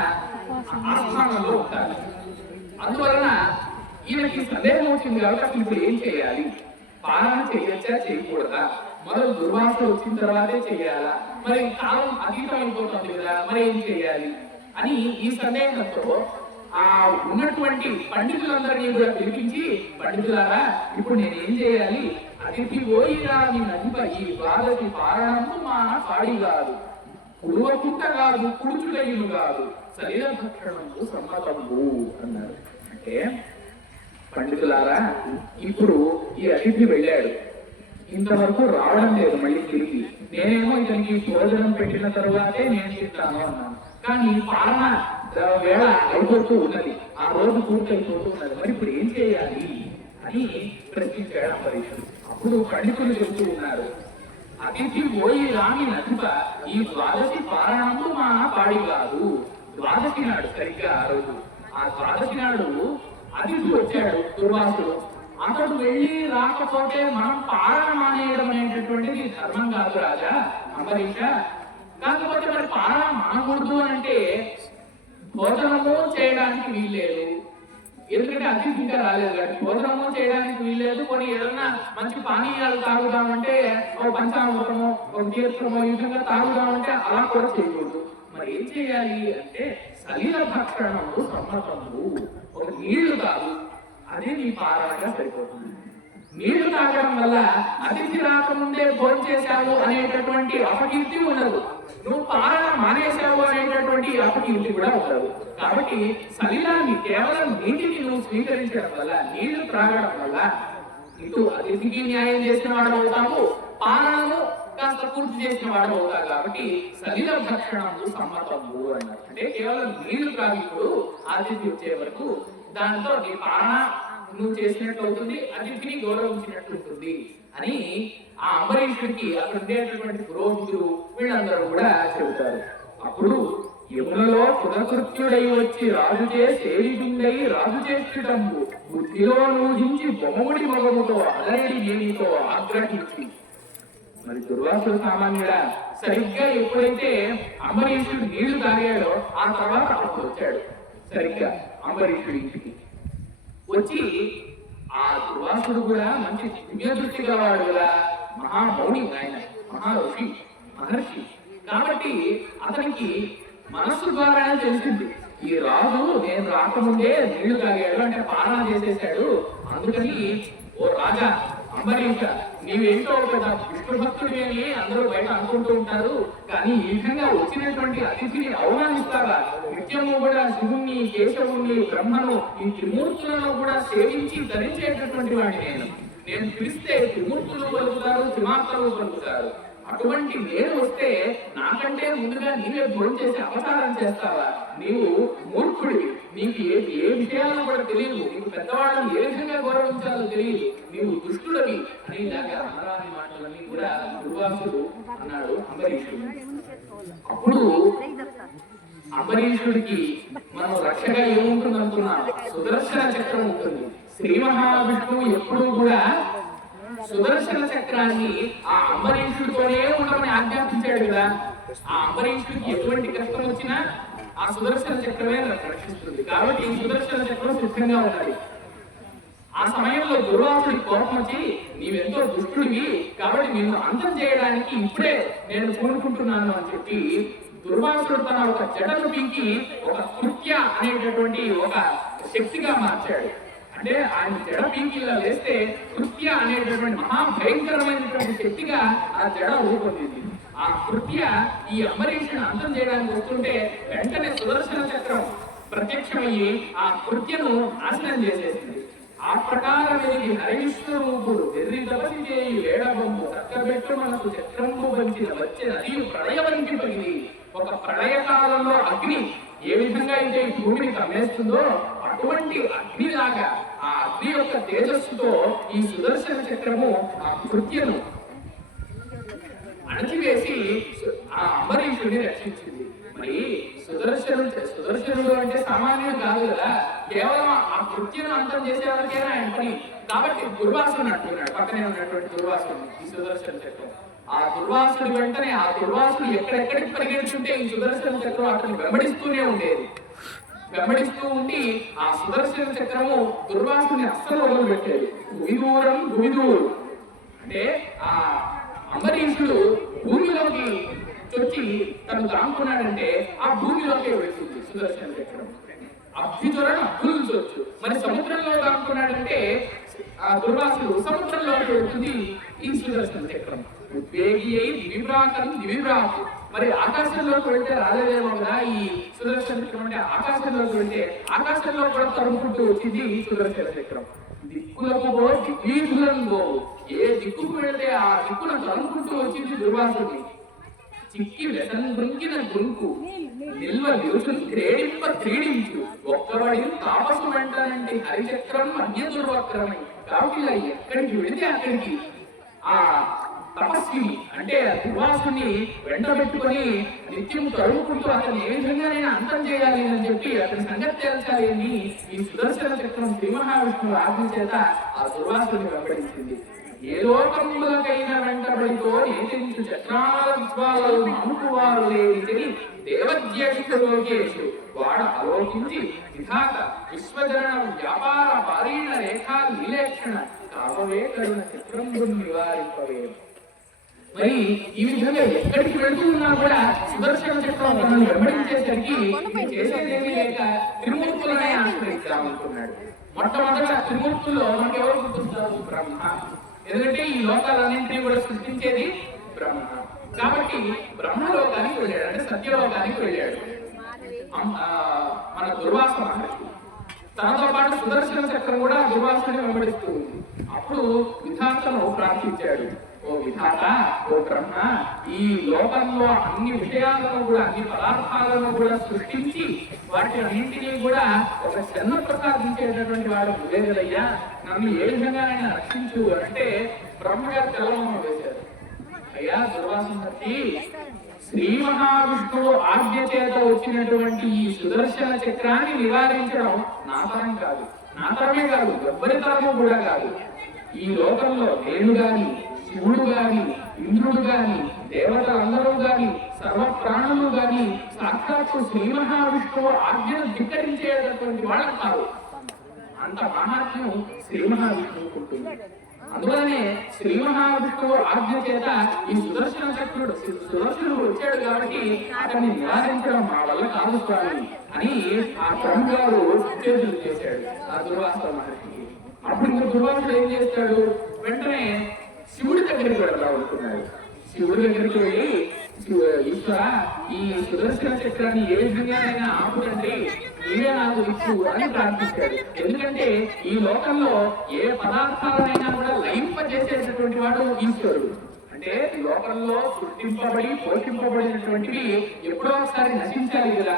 ఆస్థానంలో ఉంటారు. అందువలన ఈయనకి సందేహం వచ్చింది కాబట్టి అసలు ఇప్పుడు ఏం చేయాలి, పాలన చేయొచ్చా చేయకూడదా, మొదలు దుర్వాసుడు వచ్చిన తర్వాతే చేయాలా, మరి కాలం అతీతం అయిపోతుంది కదా, మరి ఏం చేయాలి అని ఈ సందేహంతో ఆ ఉన్నటువంటి పండితులందరినీ కూడా పిలిపించి, పండితులారా ఇప్పుడు నేనేం చేయాలి, అతిథి పోయిరా నీ నదిప ఈ బాధకి పారణము మా పాడి కాదు, కుడువకుంట కాదు, కుడుచుడయ్యును కాదు, శరీర భక్షణము సమ్మతము అన్నారు. అంటే పండితులారా, ఇప్పుడు ఈ అతిథి వెళ్ళాడు, ఇంతవరకు రావడం లేదు మళ్ళీ తిరిగి. నేనేమో ఇతనికి భోజనం పెట్టిన తర్వాతే నేను తింటాను అన్నాను, కానీ పాలన వేళ అయిపోతూ ఉన్నది, ఆ రోజు పూర్తయిపోతూ ఉన్నది, మరి ఇప్పుడు ఏం చేయాలి అని ప్రశ్నించాడు అంబరీషుడు. అప్పుడు పండితులు చెబుతూ ఉన్నారు, అతిథి పోయి రాని నదిప ఈ ద్వాదశి పారాయణము మా పాడి కాదు. ద్వాదశి నాడు సరిగ్గా ఆ రోజు, ఆ ద్వాదశి నాడు అతిథి వచ్చాడు దుర్వాసుడు. అతడు వెళ్ళి రాకపోతే మనం పాలన మానేయడం అనేటటువంటిది ధర్మం కాదు రాజా అంబరీష. కాకపోతే మరి పాలన మానకూడదు అంటే భోజనము చేయడానికి వీల్లేదు, ఎందుకంటే అతిథి ఇంకా రాలేదు కాబట్టి భోజనము చేయడానికి వీల్లేదు. కొన్ని ఏదైనా మంచి పానీయాలు తాగుదామంటే ఒక పంచామృతము ఒక తీర్థము ఈ విధంగా తాగుదామంటే అలా కూడా చేయకూడదు. మరి ఏం చేయాలి అంటే శరీర భక్షణము సమ్మతము, ఒక నీళ్లు తాగు, అదే నీ పాలనగా సరిపోతుంది. నీళ్లు తాగడం వల్ల అతిథి రాకముందే భోజనం చేశావు అనేటటువంటి అపకీర్తి ఉండదు, నువ్వు పాలన మానేశావు అనేటటువంటి అపకీర్తి కూడా ఉండదు. కాబట్టి శరీరాన్ని కేవలం నీటిని నువ్వు స్వీకరించడం వల్ల, నీళ్లు త్రాగడం వల్ల ఇటు అతిథికి న్యాయం చేసిన వాడు అవుతాము, పాలనను కాస్త పూర్తి చేసిన వాడు అవుతారు. కాబట్టి శరీర భక్షణము సమ్మతము అన్నారు. అంటే కేవలం నీళ్లు త్రాగిప్పుడు అతిథి వచ్చే వరకు దాంతో నీ పాలన నువ్వు చేసినట్టు అవుతుంది, అతిథిని గౌరవించినట్టు ఉంటుంది అని ఆ అంబరీషుడికి అక్కడ ఉండేటటువంటి పురోహితులు వీళ్ళందరూ కూడా చెబుతారు. అప్పుడు యమునలో పునకృత్యుడై వచ్చి రాజుచే సేవితుండై రాజు చేస్తుటంబు బుద్ధిలో నూజించి బొమ్మడి మొగముతో అలరడి నేనితో ఆగ్రహించి. మరి దుర్వాసుడు సామాన్యుడా, సరిగ్గా ఎప్పుడైతే అంబరీషుడు నీళ్లు తాగాడో ఆ తర్వాత అప్పుడు వచ్చాడు సరిగ్గా అంబరీషుడి ఇంటికి వచ్చి. ఆ దుర్వాసుడు కూడా మంచి దివ్య దృష్టి గలవాడు కదా, మహామౌని ఆయన, మహర్షి మహర్షి కాబట్టి అతనికి మనస్సు ద్వారానే తెలిసింది ఈ రాజు నేను రాకముందే నీళ్లు తాగాడు అంటే పాలన చేసేసాడు. అందుకని ఓ రాజా అంబరీష, నీవేంటో పెద్ద విష్ణు భక్తుడి అని అందరూ బయట అనుకుంటూ ఉంటారు, కానీ ఈ విధంగా వచ్చినటువంటి అతిథిని అవమానిస్తారా? నిత్యము కూడా శివుణ్ణి, కేశవుణ్ణి, బ్రహ్మను ఈ త్రిమూర్తులను కూడా సేవించి ధరించేటటువంటి వాడిని నేను పిలిస్తే త్రిమూర్తులు పలుకుతారు, త్రిమాత్రలు పలుకుతారు. అటువంటి నేను వస్తే నాకంటే ముందుగా నీవే భోజనం చేసి అవతారం చేస్తావా? నీవు మూర్ఖుడివి, నీకు ఏ విషయాలను కూడా తెలియదు, నీకు పెద్దవాళ్ళని ఏ విధంగా గౌరవించాలో తెలియదు, నీవు దుష్టుడివి అని ఇలాగా అమరాని మాటలన్నీ కూడా దుర్వాసుడు అన్నాడు అంబరీషుడు. అప్పుడు అంబరీషుడికి మనం రక్షగా ఏముంటుంది అనుకున్నాం? సుదర్శన చక్రం ఉంటుంది. శ్రీ మహావిష్ణువు ఎప్పుడూ కూడా సుదర్శన చక్రాన్ని ఆ అంబరీషుడితోనే ఉండమని ఆజ్ఞాపించాడు కదా. ఆ అంబరీషుడికి ఎటువంటి కష్టం వచ్చినా ఆ సుదర్శన చక్రమే రక్షిస్తుంది. కాబట్టి ఈ సుదర్శన చక్రం సిద్ధంగా ఉండాలి. ఆ సమయంలో దుర్వాసుడి కోపం వచ్చి నీవెంతో దుష్టుడివి కాబట్టి నిన్ను అంతం చేయడానికి ఇప్పుడే నేను కోరుకుంటున్నాను అని చెప్పి దుర్వాసుడు తన ఒక జడను పింకి ఒక కృత్య అనేటటువంటి ఒక శక్తిగా మార్చాడు. అంటే ఆయన జడ పింకిలా వేస్తే కృత్య అనేటటువంటి మహాభయంకరమైనటువంటి శక్తిగా ఆ జడ రూపొందింది. ఆ కృత్య ఈ అంబరీషుని అంతం చేయడానికి వస్తుంటే వెంటనే సుదర్శన చక్రం ప్రత్యక్షమయ్యి ఆ కృత్యను నాశనం చేసేసింది. ఆ ప్రకారం హరివిశ్వరూపుడు వెర్రి తపసి చేయి వేడబొమ్ము చక్కబెట్టు మనకు చక్రంబు వంచిన వచ్చే నది ప్రళయవంతి పడింది. ఒక ప్రళయ కాలంలో అగ్ని ఏ విధంగా అయితే ఈ భూమిని కమ్మేస్తుందో అటువంటి అగ్నిలాగా ఆ అగ్ని యొక్క తేజస్సుతో ఈ సుదర్శన చక్రము ఆ కృత్యను అణచివేసి ఆ అంబరీషుడిని రక్షించింది. మరి సుదర్శనుడు అంటే సామాన్యుడు కాదు కదా, కేవలం ఆ కృత్యను అంతం చేసేవారికైనా ఆయన పని. కాబట్టి దుర్వాసుని అంటున్నాడు, పక్కనే ఉన్నటువంటి దుర్వాసుడు ఈ సుదర్శన చక్రం. ఆ దుర్వాసుడు వెంటనే ఆ దుర్వాసుడు ఎక్కడెక్కడికి పరిగెడుతుంటే ఈ సుదర్శన చక్రం అతన్ని వెంబడిస్తూనే ఉండేది. వెంబడిస్తూ ఉండి ఆ సుదర్శన చక్రము దుర్వాసుని అస్సలు వదిలిపెట్టేది. గుమిదూరం గుమిదూరు అంటే ఆ అంబరీషుడు భూమిలోకి చొచ్చి తను దాంకున్నాడంటే ఆ భూమిలోకి వెళ్తుంది సుదర్శన చక్రం. అభ్యుదరణ అభ్యుదొచ్చు. మరి సముద్రంలో దాంకున్నాడంటే ఆ దుర్వాసుడు సముద్రంలోకి వెళ్తుంది ఈ సుదర్శన చక్రం. ఉద్వేగి అయి దివిభ్రాంతం దివిభ్రాంతి. మరి ఆకాశంలోకి వెళ్తే రాలేదేమో కదా ఈ సుదర్శన చక్రం అంటే ఆకాశంలోకి వెళ్తే ఆకాశంలో కూడా తరుముకుంటూ వచ్చింది ఈ సుదర్శన చక్రం. దిక్కులకు దిగ్వీధులంలో ఏ దిక్కుకు వెళ్తే ఆ దిక్కును తరుముకుంటూ వచ్చింది దుర్వాసుని. చిక్కి వెసంబృంగిన గుంకు నిల్వ నిరుసులు క్రీడింప క్రీడించు ఒక్కబడి తాపసు వెంటనంటే హరిచక్రం అన్య దుర్వక్రమై. కాబట్టి ఇలా ఎక్కడికి వెళితే అక్కడికి ఆ తపస్విని అంటే దుర్వాసుని వెంట పెట్టుకొని నిత్యం తరుముకుంటూ అతన్ని ఏ విధంగానైనా అంతం చేయాలి అని చెప్పి అతని సంగతి తేల్చాలి అని ఈ సుదర్శన చక్రం శ్రీ మహావిష్ణువు ఆజ్ఞ చేత ఆ దుర్వాసుని వెంబడించింది. ఏ లోకములకైనా వెంటబడితో నేతించు చక్రాల జ్వాలలు మానుకువారు లేని దేవజ్యేష్ఠ లోకేషు వాడ ఆలోచించి విధాత విశ్వజన వ్యాపార పారీణ రేఖా లీలేక్షణ కావవే కరుణ చక్రం నివారింపవే. మరి ఈ విధంగా ఎక్కడికి వెళ్తూ ఉన్నా కూడా సుదర్శన చక్రం తనను వెంబడించేసరికి చేసేదేమీ లేక త్రిమూర్తులనే ఆశ్రయిద్దామనుకున్నాడు. మొట్టమొదట త్రిమూర్తుల్లో మనకి ఎవరు గుర్తుంటారు? బ్రహ్మ. ఎందుకంటే ఈ లోకాలన్నింటినీ కూడా సృష్టించేది బ్రహ్మ. కాబట్టి బ్రహ్మలోకానికి వెళ్ళాడు, అంటే సత్యలోకానికి వెళ్ళాడు మన దుర్వాస మహర్షి. తనతో పాటు సుదర్శన చక్రం కూడా దుర్వాసుని వెంబడిస్తూ ఉంది. అప్పుడు విధాతను ప్రార్థించాడు, ఓ విధాత, ఓ బ్రహ్మ, ఈ లోకంలో అన్ని విషయాలను కూడా అన్ని పదార్థాలను కూడా సృష్టించి వాటి అన్నింటినీ కూడా ఒక జన్మ ప్రసాదించేటటువంటి వాడు నువ్వే కదయ్యా, నన్ను ఏ విధంగా ఆయన రక్షించు అంటే బ్రహ్మగారు తెల్లమొహం వేశారు. అయ్యా దుర్వాసుని, శ్రీ మహావిష్ణువు ఆజ్ఞ చేత వచ్చినటువంటి ఈ సుదర్శన చక్రాన్ని నివారించడం నా తరం కాదు, నా తరమే కాదు, ఎవ్వరి తరము కూడా కాదు. ఈ లోకంలో నేను గాని, శివుడు గాని, ఇంద్రుడు గాని, దేవతలందరూ గాని, సర్వ ప్రాణులు గాని సాక్షాత్తు శ్రీ మహావిష్ణువు ఆజ్ఞను ధిక్కరించేటటువంటి వాళ్ళం కాదు. అంత మహాత్మ్యం శ్రీ మహావిష్ణువుకు ఉంటుంది. అందువలనే శ్రీ మహావిష్ణువు ఆజ్ఞ చేత ఈ సుదర్శన సుదర్శనుడు వచ్చాడు కాబట్టి అతన్ని నివారించడం మా వల్ల కాదు స్వామి అని ఆ బ్రహ్మగారు చేతులు చేశాడు ఆ దుర్వాస మహర్షికి. అప్పుడు ఇంకా దుర్వాసుడు ఏం చేస్తాడు? వెంటనే శివుడి దగ్గరికి వెళ్దాం అనుకున్నాడు. శివుడి దగ్గరికి వెళ్ళి, ఈశ్వర, ఈ సుదర్శన చక్రాన్ని ఏ విధంగానైనా ఆపుడండి, నీవే నాకు ఇచ్చు అని ప్రార్థించాడు. ఎందుకంటే ఈ లోకంలో ఏ పదార్థాలైనా కూడా లయింపజేసేటటువంటి వాడు ఈశ్వరుడు. అంటే లోకంలో సృష్టింపబడి పోషింపబడినటువంటివి ఎప్పుడో ఒకసారి నశించాలి కదా.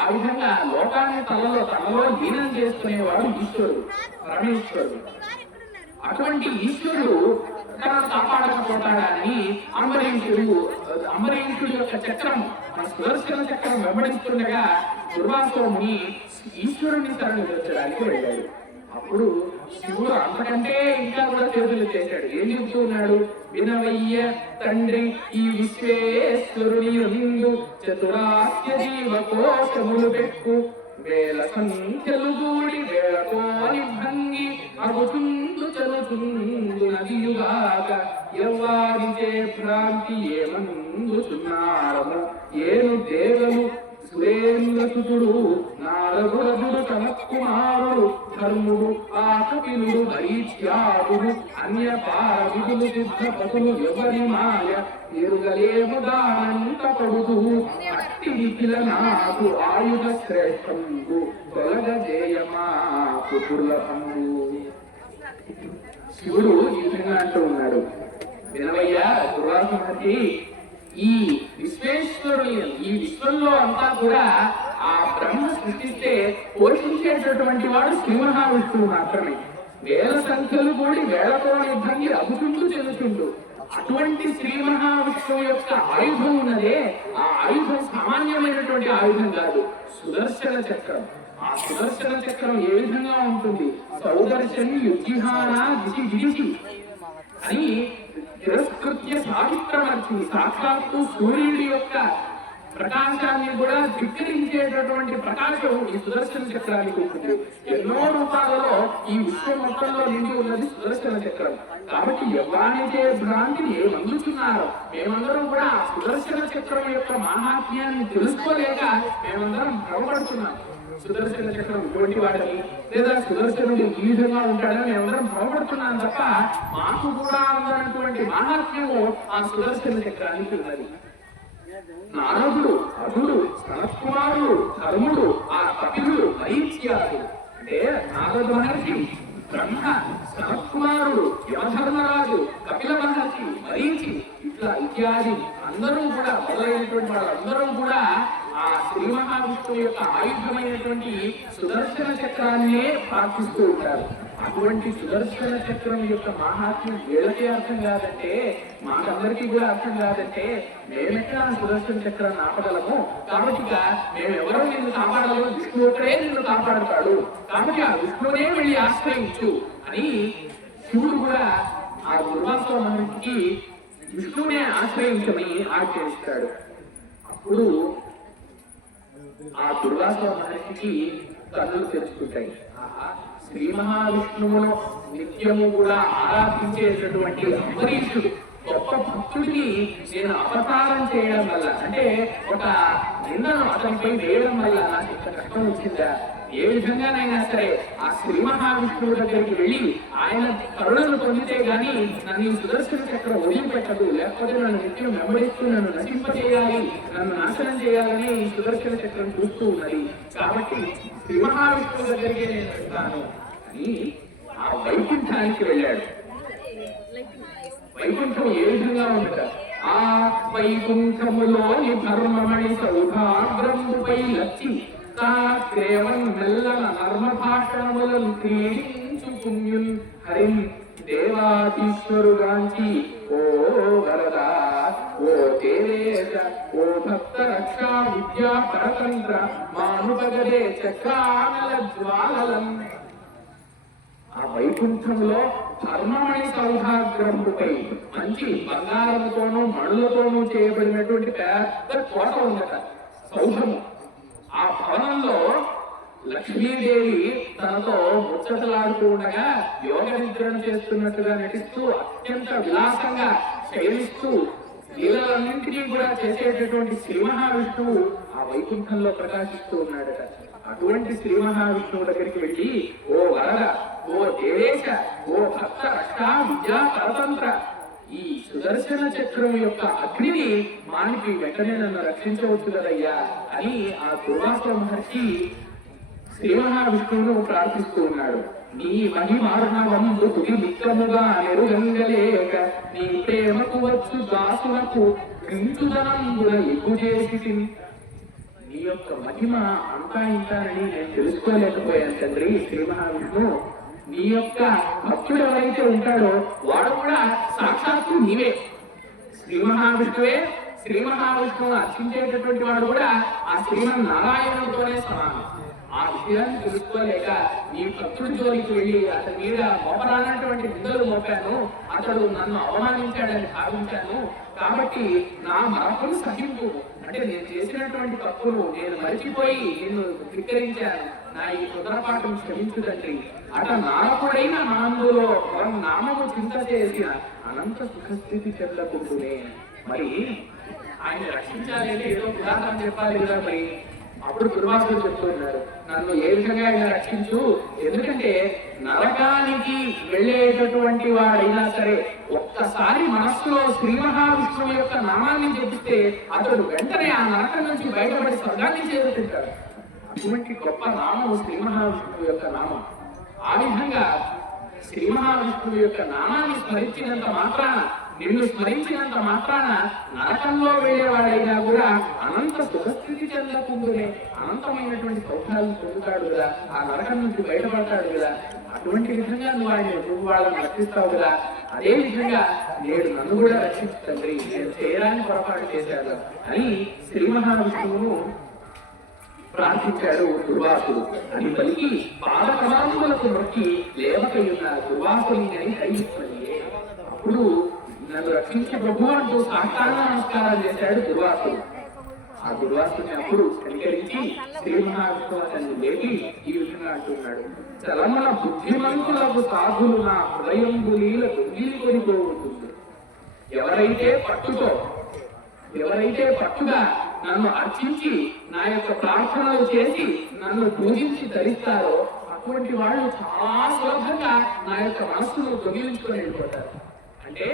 ఆ విధంగా లోకాన్ని తనలో లీనం చేసుకునేవాడు ఈశ్వరుడు, పరమేశ్వరుడు. అటువంటి ఈశ్వరుడు తనను కాపాడకపోతాడని అంబరీషుడి యొక్క చక్రం, మన సుదర్శన చక్రం వెంబడిస్తుండగా దుర్వాసోముని ఈశ్వరుని శరణించడానికి వెళ్ళాడు. అప్పుడు శివుడు అంతకంటే ఇంకా కూడా చేతులు చేశాడు. ఏం చెబుతూ ఉన్నాడు? వినవయ్య తండ్రి ఈ విశ్వేశ్వరుని ముందు చతురాస్య జీవకోశములు పెట్టు, వేల సంఖ్యలు గూడి వేళకోని భంగి అగుతుందు చలుతుందు నదియుగాక, ఎవ్వారిచే భ్రాంతి ఏమందుచున్నారము, ఏను దేవలు సురేంద్రసుతుడు నారదుడు కనకుమారుడు ధర్ముడు ఆ కపిలుడు మరీచ్యాదుడు అన్యపారవిధులు సిద్ధపతులు ఎవరి మాయ ఎరుగలేము దానంత పడుతూ అట్టి నిఖిల నాకు ఆయుధ శ్రేష్టంబు తొలగజేయమాకు దుర్లభంబు. శివుడు ఈ విధంగా అంటూ ఉన్నాడు, వినవయ్యా దుర్వాస మహర్షి, ఈ విశ్వేశ్వరుని ఈ విశ్వంలో అంతా కూడా ఆ బ్రహ్మ సృష్టిస్తే పోషించేటటువంటి వాడు శ్రీ మహావిష్ణువు మాత్రమే. వేల సంఖ్యలు కూడి వేళతో యుద్ధంగి అగుతుంటూ చెందుతుంటూ అటువంటి శ్రీ మహావిష్ణువు యొక్క ఆయుధం ఉన్నదే, ఆ ఆయుధం సామాన్యమైనటువంటి ఆయుధం కాదు, సుదర్శన చక్రం. ఆ సుదర్శన చక్రం ఏ విధంగా ఉంటుంది? సౌదర్శని యుజిహానా దిశి దిశి అని తిరస్కృత్య సావిత్రమర్చి సాక్షాత్తు సూర్యుడి యొక్క ప్రకాశాన్ని కూడా ధిక్కరించేటటువంటి ప్రకాశం ఈ సుదర్శన చక్రానికి ఉంటుంది. ఎన్నో రూపాలలో ఈ విశ్వం మొత్తంలో నిండి ఉన్నది సుదర్శన చక్రం. కాబట్టి ఎవరైతే భ్రాంతిని ఏమందుతున్నారో మేమందరం కూడా ఆ సుదర్శన చక్రం యొక్క మహాత్మ్యాన్ని తెలుసుకోలేక మేమందరం భ్రమపడుతున్నాం. సుదర్శన చక్రం ఇటువంటి వాడని, లేదా సుదర్శనుడు ఈ విధంగా ఉంటాడని మేమందరం భ్రమపడుతున్నాం తప్ప మాకు కూడా ఉన్నటువంటి మహాత్మ్యము ఆ సుదర్శన చక్రానికి ఉన్నది. నారదుడు, అధుడు, సనత్కుమారుడు, ధర్ముడు, ఆ కపిలుడు, మరీచ్యాదుడు అంటే నారద మహర్షి, బ్రహ్మ, సనత్కుమారుడు, యమధర్మరాజు, కపిల మహర్షి, మరీచి, ఇట్లా ఇత్యాది అందరూ కూడా మొదలైనటువంటి వాళ్ళందరూ కూడా ఆ శ్రీ మహావిష్ణువు యొక్క ఆయుధమైనటువంటి సుదర్శన చక్రాన్నే ప్రార్థిస్తూ ఉంటారు. అటువంటి సుదర్శన చక్రం యొక్క మహాత్మ్యం వీళ్ళకే అర్థం కాదంటే, మాకందరికీ కూడా అర్థం కాదంటే మేమెక్కడ సుదర్శన చక్రాన్ని ఆపగలము? కాబట్టి మేమెవరో నిన్ను కాపాడము, విష్ణువు ఒకడే నిన్ను కాపాడుతాడు, కాబట్టి ఆ విష్ణువునే వెళ్ళి ఆశ్రయించు అని శివుడు కూడా ఆ దుర్వాస మహర్షికి విష్ణువునే ఆశ్రయించమని ఆజ్ఞయిస్తాడు. అప్పుడు ఆ దుర్వాస మహర్షికి కన్నులు తెరుచుకుంటాయి. శ్రీ మహావిష్ణువును నిత్యము కూడా ఆరాధించేటటువంటి అంబరీషుడు గొప్ప భక్తుడిని నేను అపకారం చేయడం వల్ల, అంటే ఒక నిందను అతనిపై వేయడం వల్ల నాకు ఇంత కష్టం వచ్చిందా? ఏ విధంగానైనా సరే ఆ శ్రీ మహావిష్ణువు దగ్గరికి వెళ్ళి ఆయన కరుణను పొందితే గాని నన్ను ఈ సుదర్శన చక్రం వదిలిపెట్టదు, లేకపోతే నన్ను నిత్యం వెంబడిస్తూ నన్ను నశింపచేయాలి, నన్ను నాశనం చేయాలని ఈ సుదర్శన చక్రం చూస్తూ ఉన్నది. కాబట్టి శ్రీ మహావిష్ణువు దగ్గరికి నేను వెళ్తాను అని ఆ వైకుంఠానికి వెళ్ళాడు. వైకుంఠం ఏ విధంగా ఉండట? ఆ వైకుంఠములోని ధర్మమణి సౌభాగ్రముపై లచ్చి తాగ్రేవం మెల్లన నర్మభాషణములను క్రీడించు పుణ్యుల్ హరిం దేవాధీశ్వరుగాంచి ఓ వరదా ఓ దేవేశ ఓ భక్త రక్షా విద్యా పరతంత్ర మానుపగదే చక్రానల జ్వాలలం. ఆ వైకుంఠంలో ధర్మమణి సౌభాగ్రముపై మంచి బంగారంతోనూ మణులతోనూ చేయబడినటువంటి పెద్ద కోట ఉందట, సౌధము. ఆ భవనంలో లక్ష్మీదేవి తనతో ముచ్చటలాడుతూ ఉండగా యోగ నిద్రను చేస్తున్నట్టుగా నటిస్తూ అత్యంత విలాసంగా శయనిస్తూ లీలలన్నింటినీ కూడా చేసేటటువంటి శ్రీ మహావిష్ణువు ఆ వైకుంఠంలో ప్రకాశిస్తూ ఉన్నాడట. అటువంటి శ్రీ మహావిష్ణువు దగ్గరికి వెళ్ళి ఓ వరద, ఓ దేవేశ, ఓ భక్త రక్షా విద్యా పరతంత్ర, ఈ సుదర్శన చక్రం యొక్క అగ్నిని మానికి వెంటనే నన్ను రక్షించవచ్చు కదయ్యా అని ఆ దుర్వాస మహర్షి శ్రీ మహావిష్ణువును ప్రార్థిస్తూ ఉన్నాడు. నీ మహిమార్ణవంబు తుది మిత్రముగా నెరుగంగలేక నీ ప్రేమకు వచ్చు దాసులకు క్రించుదనంబుల ఎగ్గు చేసి నీ యొక్క మహిమ అంతా ఇంతానని నేను తెలుసుకోలేకపోయాను తండ్రి. శ్రీ మహావిష్ణు నీ యొక్క భక్తుడు ఎవరైతే ఉంటాడో వాడు కూడా సాక్షాత్తు నీవే, శ్రీ మహావిష్ణువే. శ్రీ మహావిష్ణువు అర్చించేటటువంటి వాడు కూడా ఆ శ్రీమన్నారాయణుడితోనే సమానం. ఆ విషయాన్ని తెలుసుకోలేక నీ భక్తుడి జోలికి వెళ్ళి అతని మీద మోపరానటువంటి నిందలు మోపాను, అతడు నన్ను అవమానించాడని భావించాను, కాబట్టి నా మరపును సహింపు, అంటే నేను చేసినటువంటి తప్పులు నేను మరిచిపోయి నిన్ను ధిక్కరించాను, నా ఈ కుదరపాటును క్షమించు తండ్రి. అట నారకుడైన నాందులో నామము చింత చేసిన అనంత సుఖస్థితి చెందకుంటునే. మరి ఆయన రక్షించాలి అంటే ఏదో ఉదాహరణ చెప్పాలి కదా. మరి అప్పుడు దుర్వాసుడు చెప్తున్నారు, నన్ను ఏ విధంగా అయినా రక్షించు, ఎందుకంటే నరకానికి వెళ్ళేటటువంటి వాడైనా సరే ఒక్కసారి మనస్సులో శ్రీ మహావిష్ణువు యొక్క నామాన్ని జపిస్తే అతడు వెంటనే ఆ నరకం నుంచి బయటపడి స్వర్గాన్ని చేరుతుంటాడు. అటువంటి గొప్ప నామం శ్రీ మహావిష్ణువు యొక్క నామం. ఆ విధంగా శ్రీ మహావిష్ణువు యొక్క నామాన్ని స్మరించినంత మాత్రాన, నిన్ను స్మరించినంత మాత్రాన నరకంలో వెళ్ళేవాడైనా కూడా అనంత సుఖస్థితి చెందకుండానే అనంతమైనటువంటి సౌఖ్యాలను పొందుతాడు కదా, ఆ నరకం నుంచి బయటపడతాడు కదా. అటువంటి విధంగా నువ్వు వాళ్ళని రక్షిస్తావు కదా, అదే విధంగా నేడు నన్ను కూడా రక్షించు తండ్రి, నేను చేయరాని పొరపాటు చేశాను అని శ్రీ మహావిష్ణువును ప్రార్థించాడు దుర్వాసుడు. అని పలికి పాదకమాంగులకు మొక్కి లేవకయున్న దుర్వాసుని అని హరిస్తున్నది. అప్పుడు నన్ను రక్షించే ప్రభు అంటూ సాష్టాంగ నమస్కారం చేశాడు దుర్వాసుడు. ఆ దుర్వాసుని అప్పుడు కనికరించి శ్రీ మహావిష్ణువు అతన్ని లేపి ఈ విధంగా అంటున్నాడు, చలమున బుద్ధిమంతులకు సాధులు నా హృదయంబులీల దొంగిలి కొనిపోతుంది. ఎవరైతే పట్టుగా నన్ను అర్చించి నా యొక్క ప్రార్థనలు చేసి నన్ను పూజించి ధరిస్తారో అటువంటి వాళ్ళు చాలా సులభంగా నా యొక్క మనస్సును దొంగిలించుకొని వెళ్ళిపోతారు. అంటే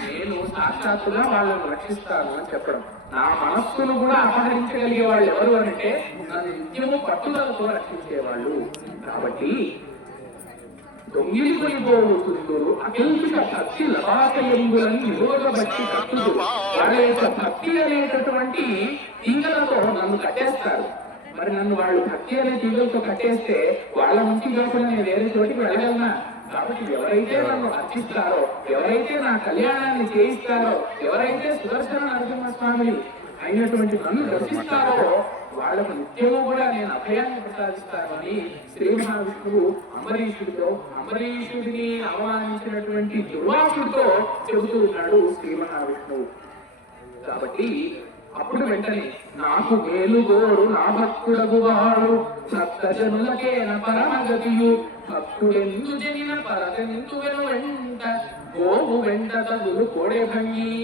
నేను సాక్షాత్తుగా వాళ్ళను రక్షిస్తాను అని చెప్పడం. నా మనస్సును కూడా అపహరించగలిగే వాళ్ళు ఎవరు అంటే నన్ను నిత్యము పట్టుదలతో రక్షించేవాళ్ళు. కాబట్టి దొంగిలి కొనిపోతుందరు అకెందుక భక్తి లవాకయంబులని నిరోధ భక్తి కట్టుదు. వాళ్ళ యొక్క భక్తి అనేటటువంటి తీగలతో నన్ను కట్టేస్తారు. మరి నన్ను వాళ్ళు భక్తి అనే తీగలతో కట్టేస్తే వాళ్ళ నుంచి కాకుండా నేను వేరే చోటికి వెళ్ళగలనా? కాబట్టి ఎవరైతే నన్ను అర్చిస్తారో, ఎవరైతే నా కళ్యాణాన్ని చేయిస్తారో, ఎవరైతే సుదర్శన నరసింహస్వామిని అయినటువంటి నన్ను దర్శిస్తారో వాళ్ళకు నిత్యము కూడా నేను అభయాన్ని ప్రసాదిస్తానని శ్రీ మహావిష్ణువు అంబరీషుడిని అవమానించినటువంటి దుర్వాసుడితో చెబుతూ ఉన్నాడు శ్రీ మహావిష్ణువు. కాబట్టి అప్పుడు వెంటనే నాకు మేలుగోరు నా భక్తుడగు వాడు భక్తజనులకేన పరమగతియు భక్తుడెందు జనిన పరదెందు వెంట గోవు వెంట తగులు కోడే భంగి.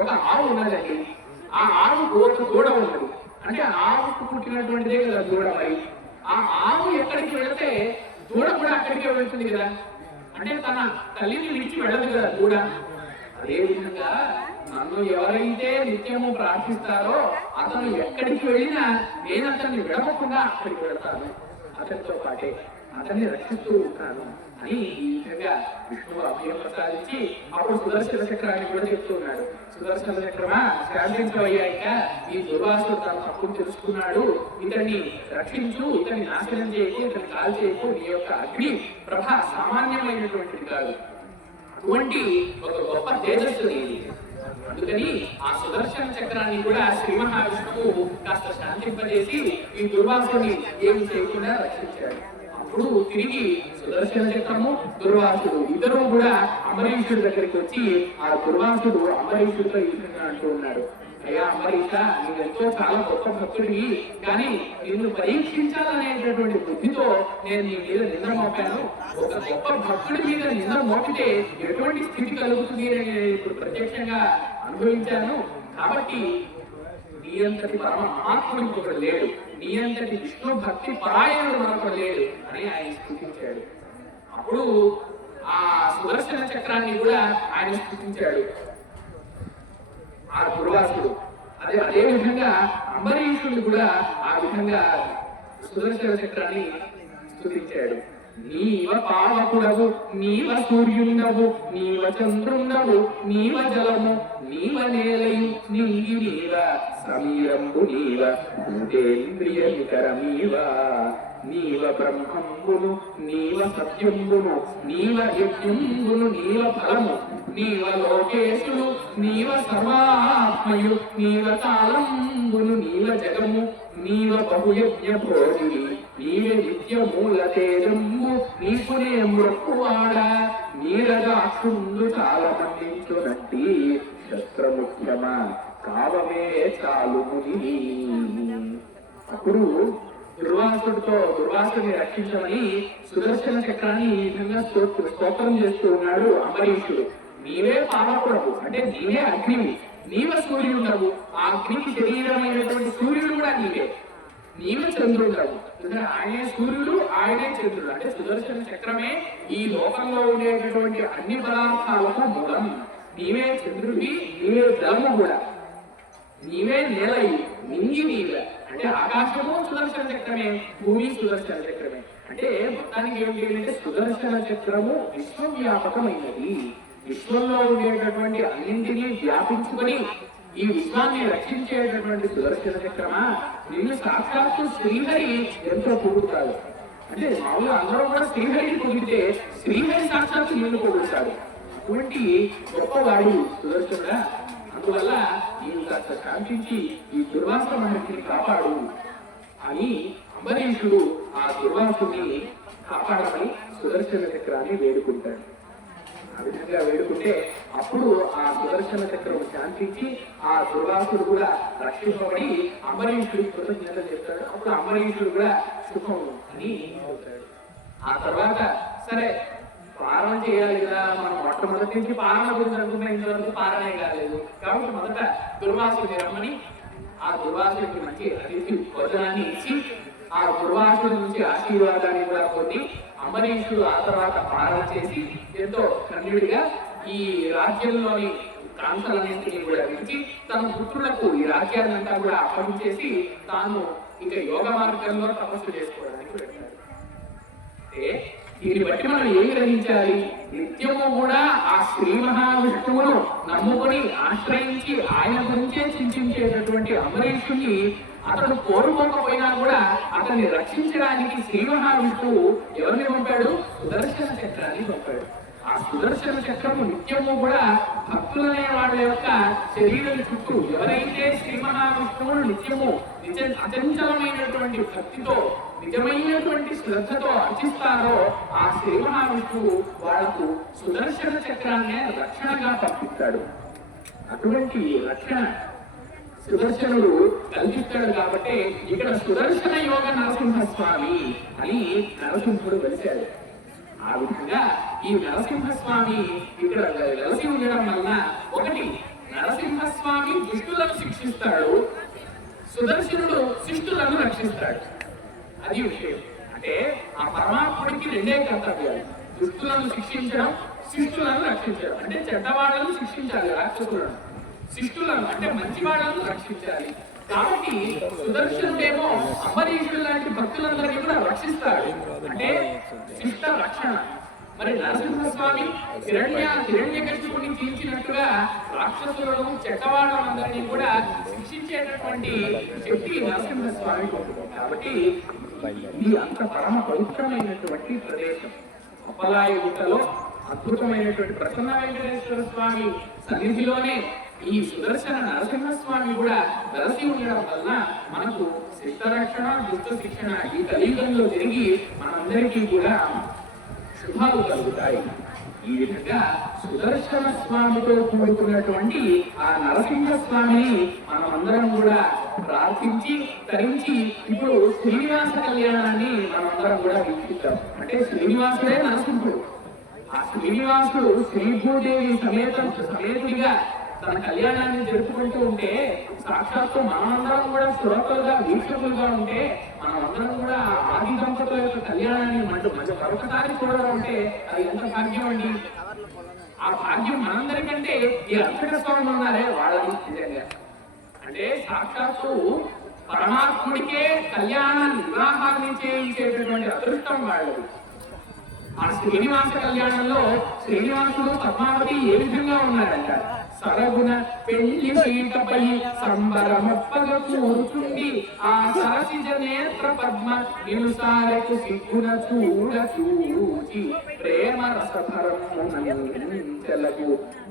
ఒక ఆవు ఉన్నదండి, ఆ ఆవుకు ఒక దూడ ఉన్నది. అంటే ఆవుకు పుట్టినటువంటిదే కదా దూడ. మరి ఆ ఆవు ఎక్కడికి వెళితే దూడ కూడా అక్కడికే వెళ్తుంది కదా. అంటే తన తల్లిని విడిచి వెళ్ళదు కదా దూడ. అదేవిధంగా నన్ను ఎవరైతే నిత్యము ప్రార్థిస్తారో అతను ఎక్కడికి వెళ్ళినా నేను అతన్ని విడవకుండా అక్కడికి వెళ్తాను, అతనితో పాటే అతన్ని రక్షిస్తూ ఉంటాను అని ఈ విధంగా విష్ణువు అభయం ప్రసాదించి అప్పుడు సుదర్శన చక్రాన్ని కూడా చెప్తూ ఉన్నాడు. సుదర్శన చక్రమా శాంతించవయ్యాక ఈ దుర్వాసుడు తన తప్పును తెలుసుకున్నాడు, ఇతన్ని రక్షించు, ఇతన్ని నాశనం చేయకు, ఇతన్ని కాల్ చేయకు, నీ యొక్క అగ్ని ప్రభ సామాన్యమైనటువంటిది కాదు, అటువంటి ఒక గొప్ప తేజస్సు నీది. అందుకని ఆ సుదర్శన చక్రాన్ని కూడా శ్రీ మహావిష్ణువు కాస్త శాంతింపజేసి ఈ దుర్వాసుని ఏమి చేయకుండా రక్షించాడు. అప్పుడు తిరిగి సుదర్శన చక్రము దుర్వాసుడు ఇద్దరు కూడా అంబరీషుడి దగ్గరికి వచ్చి ఆ దుర్వాసుడు అంబరీషుడితో ఈ విధంగా అంటూ ఉన్నాడు, అయ్యా అంబరీష, నువ్వెంతో చాలా గొప్ప భక్తుడివి, కానీ నిన్ను పరీక్షించాలనేటటువంటి బుద్ధితో నేను నీ మీద నింద మోపాను. ఒక గొప్ప భక్తుడి మీద నింద మోపితే ఎటువంటి స్థితి కలుగుతుంది అని నేను ఇప్పుడు ప్రత్యక్షంగా అనుభవించాను. కాబట్టి నీ అంతటి పరమ మహాత్ముడు ఇంకొకడు లేడు, నీ అంతటి విష్ణు భక్తి పరాయణుడు మరొకడు లేడు అని ఆయన స్తుతించాడు. అప్పుడు ఆ సుదర్శన చక్రాన్ని కూడా ఆయన స్తుతించాడు ఆ దుర్వాసుడు. అదే విధంగా అంబరీషుడు కూడా ఆ విధంగా సుదర్శన చక్రాన్ని స్తుతించాడు. నీవ పావకుడవు, నీవ సూర్యుండవు, నీవ చంద్రుండవు, నీవ జలము, నీవ నేలయు, నింగి నీవ, సమీరంబు నీవ, భూతేంద్రియ నికరమీవ, నీవ బ్రహ్మంబును, నీవ సత్యంబును, నీవ యజ్ఞంబును, నీవ ఫలము, నీవ లోకేశుడు, నీవ సర్వాత్మయు, నీవ కాలంబును, నీవ జగము, నీవ బహుయజ్ఞ భోగి, నీవే నిత్య మూల తేజంబు, నీకునే మృక్కువాడ, నీరదాక్షుండు చాలా మందించునట్టి శస్త్రముఖ్యమా కావమే చాలు ముని. అప్పుడు దుర్వాసుడిని రక్షించమని సుదర్శన చక్రాన్ని ఈ విధంగా స్తోత్రం చేస్తూ ఉన్నాడు అంబరీషుడు. నీవే పావకుడవు, అంటే నీవే అగ్నివి, నీవ సూర్యుడవు, ఆ అగ్నికి శరీరమైనటువంటి సూర్యుడు కూడా నీవే, నీవే చంద్రుడవు, ఆయనే సూర్యుడు, ఆయనే చంద్రుడు. అంటే సుదర్శన చక్రమే ఈ లోకంలో ఉండేటటువంటి అన్ని పదార్థాలకు మూలం. నీవే చంద్రుడి, నీవే జలము కూడా, నీవే నేలయి, నింగి నీవే. అంటే ఆకాశము సుదర్శన చక్రమే, భూమి సుదర్శన చక్రమే. అంటే మొత్తానికి ఏమిటి అంటే సుదర్శన చక్రము విశ్వవ్యాపకమైనది. విశ్వంలో ఉండేటటువంటి అన్నింటినీ వ్యాపించుకొని ఈ విశ్వాన్ని రక్షించేటటువంటి సుదర్శన చక్రమా, నిన్ను సాక్షాత్తు శ్రీహరి ఎంతో పొగుడుతాడు. అంటే మామూలుగా అందరూ కూడా శ్రీహరిని పొగిడితే శ్రీహరి సాక్షాత్తు నిన్ను పొగుడుతాడు. అటువంటి గొప్పవాడు సుదర్శనుడా, అందువల్ల నీవు కాస్త శాంతించి ఈ దుర్వాస మహర్షిని కాపాడు అని అంబరీషుడు ఆ దుర్వాసుని కాపాడమని సుదర్శన చక్రాన్ని వేడుకుంటాడు. ఆ విధంగా వేడుకుంటే అప్పుడు ఆ సుదర్శన చక్రం శాంతించి ఆ దుర్వాసుడు కూడా రక్షింపబడి అంబరీషుడు కృతజ్ఞత చేస్తాడు. అప్పుడు అంబరీషుడు కూడా సుఖం అని చెప్తాడు. ఆ తర్వాత సరే పాలన చేయాలి కదా, మనం మొట్టమొదటి నుంచి పాలన గురించి అనుకున్న ఇంతవరకు పాలనే కాలేదు. కాబట్టి మొదట దుర్వాసుడిని రమ్మని ఆ దుర్వాసుడికి మంచి అతిథి భోజనాన్ని ఇచ్చి ఆ దుర్వాసుడి నుంచి ఆశీర్వాదాన్ని కూడా పొంది అంబరీషుడు ఆ తర్వాత పాలన చేసి ఎంతో కన్నుడిగా ఈ రాజ్యంలోని ప్రాంతాలన్నింటినీ కూడా విడిచి తన పుత్రులకు ఈ రాజ్యాన్నంతా కూడా అప్పగించేసి తాను ఇంకా యోగ మార్గంలో తపస్సు చేసుకోవడానికి వెళ్తాడు. అంటే దీన్ని బట్టి మనం ఏమి గ్రహించాలి? నిత్యము కూడా ఆ శ్రీ మహావిష్ణువును నమ్ముకొని ఆశ్రయించి ఆయన గురించే చింతించేటటువంటి అంబరీషుని అతను కోరుకోకపోయినా కూడా అతన్ని రక్షించడానికి శ్రీ మహావిష్ణువు ఎవరిని పంపాడు? సుదర్శన చక్రాన్ని పంపాడు. ఆ సుదర్శన చక్రము నిత్యము కూడా భక్తులనే వాళ్ళ యొక్క శరీరం చుట్టూ ఎవరైతే శ్రీ మహావిష్ణువును నిత్యము అచంచలమైనటువంటి భక్తితో నిజమైనటువంటి శ్రద్ధతో అర్చిస్తారో ఆ శ్రీ మహావిష్ణువు వాళ్లకు సుదర్శన చక్రాన్ని రక్షణగా పంపిస్తాడు. అటువంటి రక్షణ సుదర్శనుడు కల్పిస్తాడు కాబట్టి ఇక్కడ సుదర్శన యోగ నరసింహస్వామి అని నరసింహుడు వెలిశాడు. ఆ విధంగా ఈ నరసింహస్వామి ఇక్కడ వెలసి ఉండడం వలన ఒకటి, నరసింహస్వామి దుష్టులను శిక్షిస్తాడు, సుదర్శనుడు శిష్టులను రక్షిస్తాడు. అది విషయం. అంటే ఆ పరమాత్ముడికి రెండే కర్తవ్యాలు, దుష్టులను శిక్షించడం, శిష్టులను రక్షించడం. అంటే చెడ్డవాళ్ళను శిక్షించాలి రాక్షసులను, శిష్టులను అంటే మంచి వాళ్ళను రక్షించాలి. కాబట్టి సుదర్శనుడేమో అంబరీషుడు లాంటి భక్తులందరినీ కూడా రక్షిస్తాడు, అంటే శిష్ట రక్షణ. మరి నరసింహస్వామి హిరణ్యకశిపుని తీర్చినట్టుగా రాక్షసులను చెడ్డవాళ్ళందరినీ కూడా శిక్షించేటటువంటి శక్తి నరసింహస్వామి. కాబట్టి ఇది అంత పరమ పవిత్రమైనటువంటి ప్రదేశం. అప్పలాయి గుట్టలో అద్భుతమైనటువంటి ప్రసన్న వెంకటేశ్వర స్వామి సన్నిధిలోనే ఈ సుదర్శన నరసింహస్వామి కూడా వెలసి ఉండడం వలన మనకు శిష్టరక్షణ, దుష్ట శిక్షణ ఈ కలియుగంలో జరిగి మనందరికీ కూడా శుభాలు కలుగుతాయి. ఈ విధంగా సుదర్శన స్వామితో కూడుకున్నటువంటి ఆ నరసింహస్వామిని మనమందరం కూడా ప్రార్థించి తరించి ఇప్పుడు శ్రీనివాస కళ్యాణాన్ని మనమందరం కూడా వీక్షిద్దాం. అంటే శ్రీనివాసుడే నరసింహుడు. ఆ శ్రీనివాసుడు శ్రీభూదేవి సమేతుడిగా తన కళ్యాణాన్ని జరుపుకుంటూ ఉంటే సాక్షాత్తు మనమందరం కూడా శ్రోతలుగా వీక్షకులుగా ఉంటే మనమందరం కూడా ఆది దంపతుల యొక్క కళ్యాణాన్ని మరొకసారి చూడడం అంటే అది ఎంత భాగ్యం అండి. ఆ భాగ్యం మనందరికంటే ఈ అర్చక స్వామి ఉన్నారే వాళ్ళని నిజంగా అంటే సాక్షాత్తు పరమాత్ముడికే కళ్యాణాన్ని వివాహాన్ని చేయించేటటువంటి అదృష్టం వాళ్ళది. ఆ శ్రీనివాస కళ్యాణంలో శ్రీనివాసుడు పద్మావతి ఏ విధంగా ఉన్నారంట? సరగుణ పెళ్లి సీటపై సంబరమప్పగ కూర్చుండి ఆ సరసిజ నేత్ర పద్మ నిలుసారకు సిగ్గున చూడ చూచి ప్రేమ రసభరమునంచలకు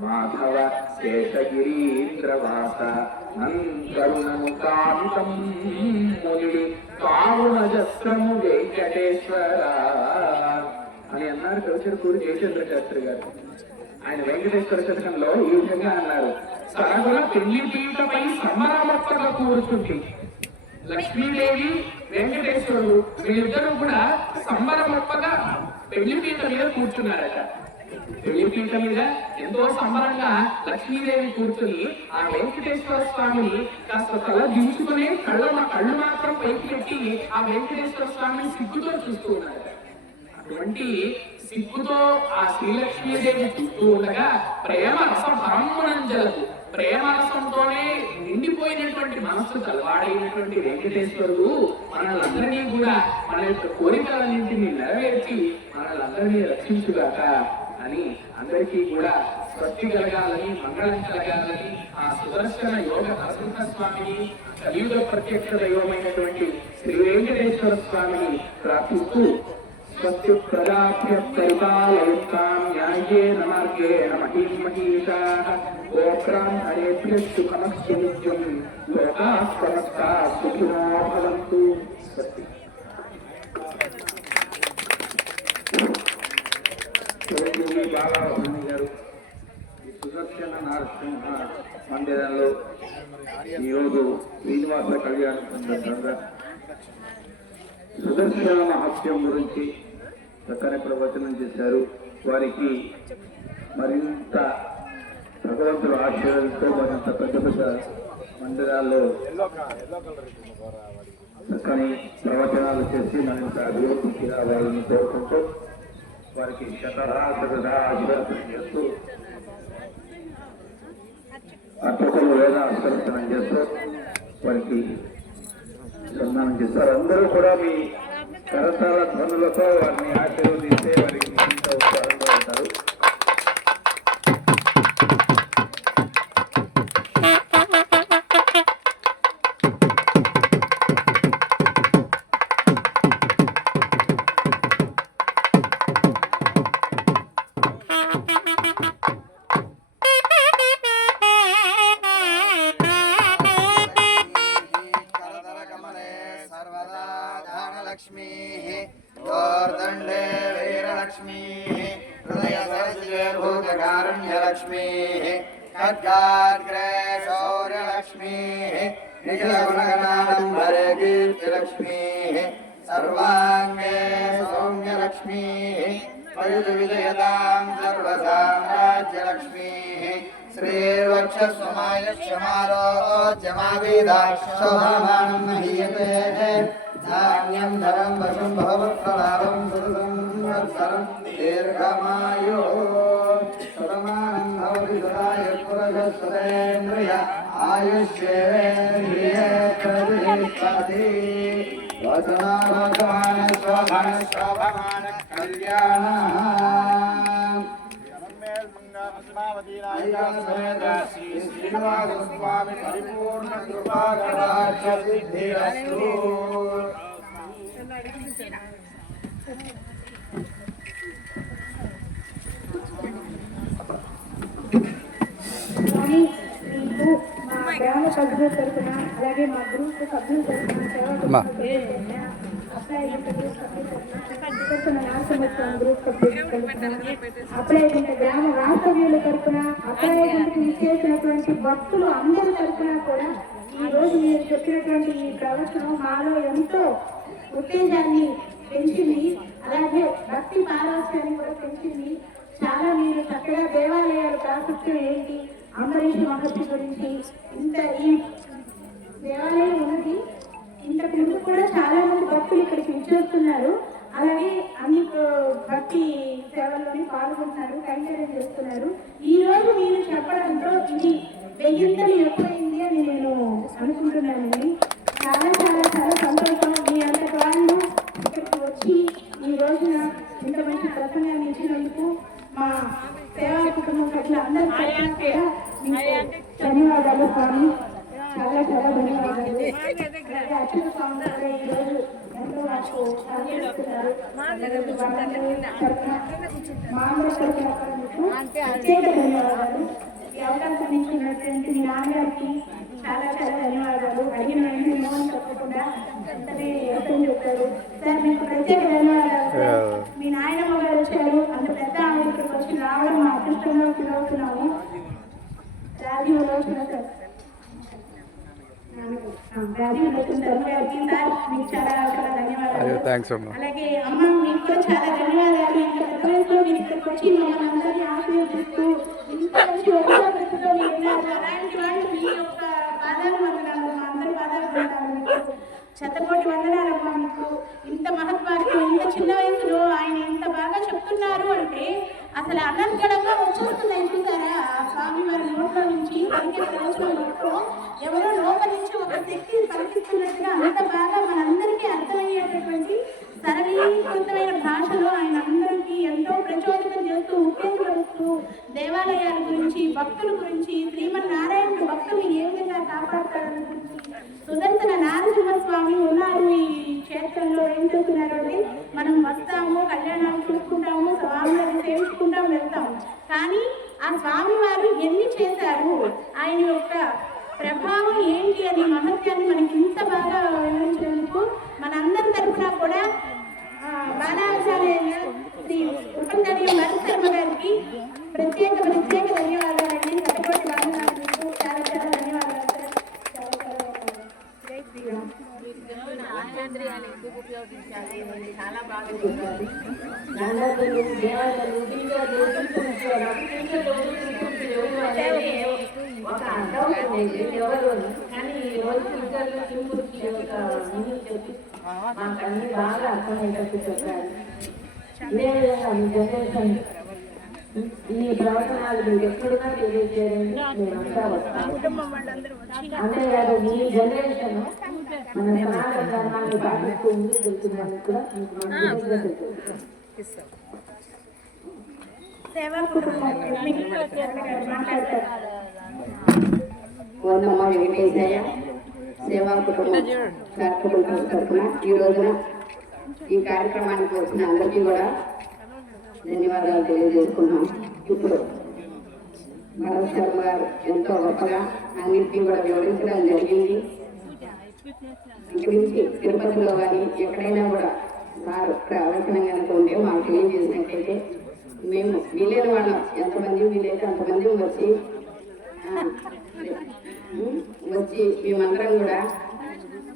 మాధవ శేషగిరీంద్రవాస నందరుణము కాంతం మునిడి కావునజస్రము వెంకటేశ్వర అని అన్నారు కవిచరకూరి జయచంద్ర శాస్త్రి గారు. ఆయన వెంకటేశ్వర శతకంలో ఈ విధంగా అన్నారు: సరగుణ పెళ్లి పీటపై సంబరమప్పగా కూర్చుంది. లక్ష్మీదేవి, వెంకటేశ్వరుడు వీళ్ళిద్దరూ కూడా సంబరమప్పగా పెళ్లి పీట మీద కూర్చున్నారట. పెళ్లి పీట మీద ఎంతో సంబరంగా లక్ష్మీదేవి కూర్చుని ఆ వెంకటేశ్వర స్వామిని కాస్త తల దించుకుని కళ్ళు మాత్రం పైకి పెట్టి ఆ వెంకటేశ్వర స్వామిని సిగ్గుతో చూస్తూ ఉన్నారట. అటువంటి సిగ్గుతో ఆ శ్రీలక్ష్మీదేవి చూస్తూ ఉండగా ప్రేమ రస భరమునంజలకు, ప్రేమ రసంతోనే నిండిపోయినటువంటి మనస్సు తలవాడైనటువంటి వెంకటేశ్వరుడు మనల్ని కూడా మన యొక్క కోరికలన్నింటినీ నెరవేర్చి మనల్ని రక్షించుగాక అని అందరికీ కూడా స్వస్తి కలగాలని, మంగళం కలగాలని ఆ సుదర్శన యోగ నరసింహస్వామిని, కలియుగ ప్రత్యక్ష దైవమైనటువంటి శ్రీ వెంకటేశ్వర స్వామిని ప్రార్థిస్తూ స్వస్తి ప్రజాభ్య పరిపాలయంతాం న్యాయేన మార్గేణ మహీమహీషాః గోబ్రాహ్మణేభ్యః సుఖమస్తు నిత్యం లోకాః సమస్తాః సుఖినో భవంతు. స్వస్తి. బాలవాహని గారు ఈ సుదర్శన నరసింహ మందిరంలో ఈరోజు శ్రీనివాస కళ్యాణం సందర్భంగా సుదర్శన మహత్యం గురించి చక్కని ప్రవచనం చేశారు. వారికి మరింత భగవంతుడు ఆశీర్వాదంతో మరింత పెద్ద పెద్ద మందిరాల్లో చక్కని ప్రవచనాలు చేసి మరింత అభివృద్ధికి రావాలని కోరుకుంటూ వారికి ఆశీర్వదం చేస్తూ అర్చకులు వేదాశీర్వచనం చేస్తూ వారికి సన్మానం చేస్తారు. అందరూ కూడా మీ కరతాళ ధ్వనులతో వారిని ఆశీర్వదిస్తే వారికి మరింత ఉత్సాహంగా ఉంటారు. खड्गाग्रे शौर्यलक्ष्मीः निखिलगुणगणाडम्बरे कीर्तिलक्ष्मीः सर्वाङ्गे सौम्यलक्ष्मीः वयुधविजयतां सर्वसाम्राज्यलक्ष्मीः श्रीर्वक्षस्वमायक्षमारोज्यमावेदा शोभामानं महीयते धान्यं धनं वशं भवत्प्रलाभं सुरसंवत्सरं दीर्घमायो शतमानं भवति सदाय पुरुषस्वतेन्द्रिय आयुष्येवेन्द्रिये प्रतिष्ठति वचनावचमान शोभमान कल्याणः श्रीनिवासस्वामी परिपूर्ण कृपाकटाक्ष सिद्धिरस्तु। మా గ్రామ సభ్యుల తరఫున అలాగే మా గ్రూప్ సభ్యుల తరఫున అప్లైకుంట గ్రామ వాస్తవ్యుల తరఫున అప్లైకుంటకి ఇచ్చేసినటువంటి భక్తులు అందరి తరఫున కూడా ఈ రోజు మీరు చెప్పినటువంటి ఈ ప్రవచనం మాలో ఎంతో ఉత్తేజాన్ని పెంచింది, అలాగే భక్తి పారవస్యాన్ని కూడా పెంచింది. చాలా మీరు చక్కగా దేవాలయాల ప్రాశస్త్యం ఏంటి, అంబరీష్ మహర్షి గురించి ఇంత ఈ దేవాలయం ఉన్నది. ఇంతకు ముందు కూడా చాలా మంది భక్తులు ఇక్కడికి విచ్చేస్తున్నారు, అలాగే అన్ని భక్తి సేవల్లోని పాల్గొంటున్నారు, కైంకర్యం చేస్తున్నారు. ఈ రోజు మీరు చెప్పడంతో ఇది వెయ్యింతలు ఎక్కువైంది అని నేను అనుకుంటున్నానండి. చాలా చాలా చాలా సంతోషం. మీ అంతటి వాళ్ళు ఇక్కడికి వచ్చి ఈ రోజున ఇంత మంచి ప్రసంగాన్ని ఇచ్చినందుకు మా సేవా కుటుంబం పట్ల అందరి తరఫున కూడా మీకు ధన్యవాదాలు స్వామి, చాలా చాలా ధన్యవాదాలు. అచ్యుత స్వామి కూడా ఈరోజు ఎంతో మాకు సహకరిస్తున్నారు. మా అందరి తరఫున మీకు ప్రత్యేక ధన్యవాదాలు. ఈ అవకాశం ఇచ్చినటువంటి మీ నాన్నగారికి చాలా చాలా ధన్యవాదాలు. అడిగిన వెంటనే మోహన్ తప్పకుండా వెంటనే వ్యక్తం చెప్తారు. సార్ మీకు ప్రత్యేక ధన్యవాదాలు సార్. మీ నాయనమ్మ గారు వచ్చారు, అంత పెద్ద ఆమె ఇక్కడికి వచ్చి రావడం మా అదృష్టంలో ఫీల్ అవుతున్నాము. రాజీవ్ లోచన సార్, రాజీవ్ లోచన సార్ గారికి సార్ మీకు చాలా చాలా ధన్యవాదాలు. అలాగే అమ్మ మీకు కూడా చాలా ధన్యవాదాలు. ఇంత పెద్ద వయసులో మీరు ఇక్కడికి వచ్చి మమ్మల్ని అందరినీ ఆశీర్వదిస్తూ ఇంత మంచి ఒక్కతో ఉన్నారు. అలాంటి వాళ్ళు మీ యొక్క పాదాలు వందనాలు, మా అందరి పాదాలు వందనాలు. మీకు శతకోటి వందనాలమ్మా. మీకు ఇంత మహత్వాక్యం ఇంత చిన్న వయసులో ఆయన ఇంత బాగా చెప్తున్నారు అంటే అసలు అనర్గళంగా వచ్చేస్తున్నాయి చూసారా. ఆ స్వామి వారి నోట్లో నుంచి పలికే ప్రవచనం నోట్లో ఎవరో లోపల నుంచి ఒక శక్తి పలికిస్తున్నట్టుగా అంత బాగా మనందరికీ అర్థమయ్యేటటువంటి సరళీకృతమైన భాషలో ఆయన అందరికీ ఎంతో ప్రచోదనం చేస్తూ ఉత్తేజపరుస్తూ దేవాలయాల గురించి, భక్తుల గురించి, శ్రీమన్నారాయణుడు భక్తులు ఏ విధంగా కాపాడతాడని గురించి, సుదర్శన నారసింహస్వామి ఉన్నారు ఈ క్షేత్రంలో, ఏం చేస్తున్నారు అంటే మనం వస్తాము, కళ్యాణాలు చూసుకుంటాము, స్వామివారిని సేవించుకుంటాం, వెళ్తాము. కానీ ఆ స్వామి వారు ఎన్ని చేశారు, ఆయన యొక్క ప్రభావం ఏంటి అని మహత్యాన్ని మనకి ఇంత బాగా వివరించినందుకు మనందరి తరఫున కూడా బాలాచార్య శ్రీ ఉపందర్యం నరసింహ గారికి ప్రత్యేక ధన్యవాదాలండి. శతకోటి వందనాలు. మీకు చాలా చాలా ధన్యవాదాలు సార్. చాలా చాలా జై శ్రీరామ్. చాలా బాగా చెప్పారు. దేవాలయాలు ఒక అర్థం ఎవరు కానీ ఈ రోజు టీచర్లు ఒక మీనింగ్ చెప్పి మాకు అన్ని బాగా అర్థమయ్యేటట్టు చెప్పారు. ఇదే విధంగా మీ జనరేషన్ ఈ ప్రవచనాలు మీరు ఎప్పుడుగా తెలియజేయాలని మేమంతా వస్తాము. అంతేకాదు మీ జనరేషన్ మన సనాతన ధర్మాన్ని పాటిస్తూ ముందుకు వెళ్తుందని కూడా మీకు సేవా కుటుంబం ఓనమ్మ వెంకటేశయ్య సేవా కుటుంబం చారిటబుల్ ట్రస్ట్ తరఫున ఈ రోజున ఈ కార్యక్రమానికి వచ్చిన అందరికీ కూడా ధన్యవాదాలు తెలియజేసుకున్నాం. ఇప్పుడు భరత్ శర్మ గారు ఎంతో గొప్పగా అన్నింటినీ కూడా వివరించడం జరిగింది. ఇక్కడి నుంచి తిరుపతిలో కానీ ఎక్కడైనా కూడా వారు ప్రవచనం కనుక ఉంటే మాకు తెలియజేసినట్లయితే మేము వీలైన వాళ్ళం ఎంతమంది వీలైతే అంతమంది వచ్చి వచ్చి మేమందరం కూడా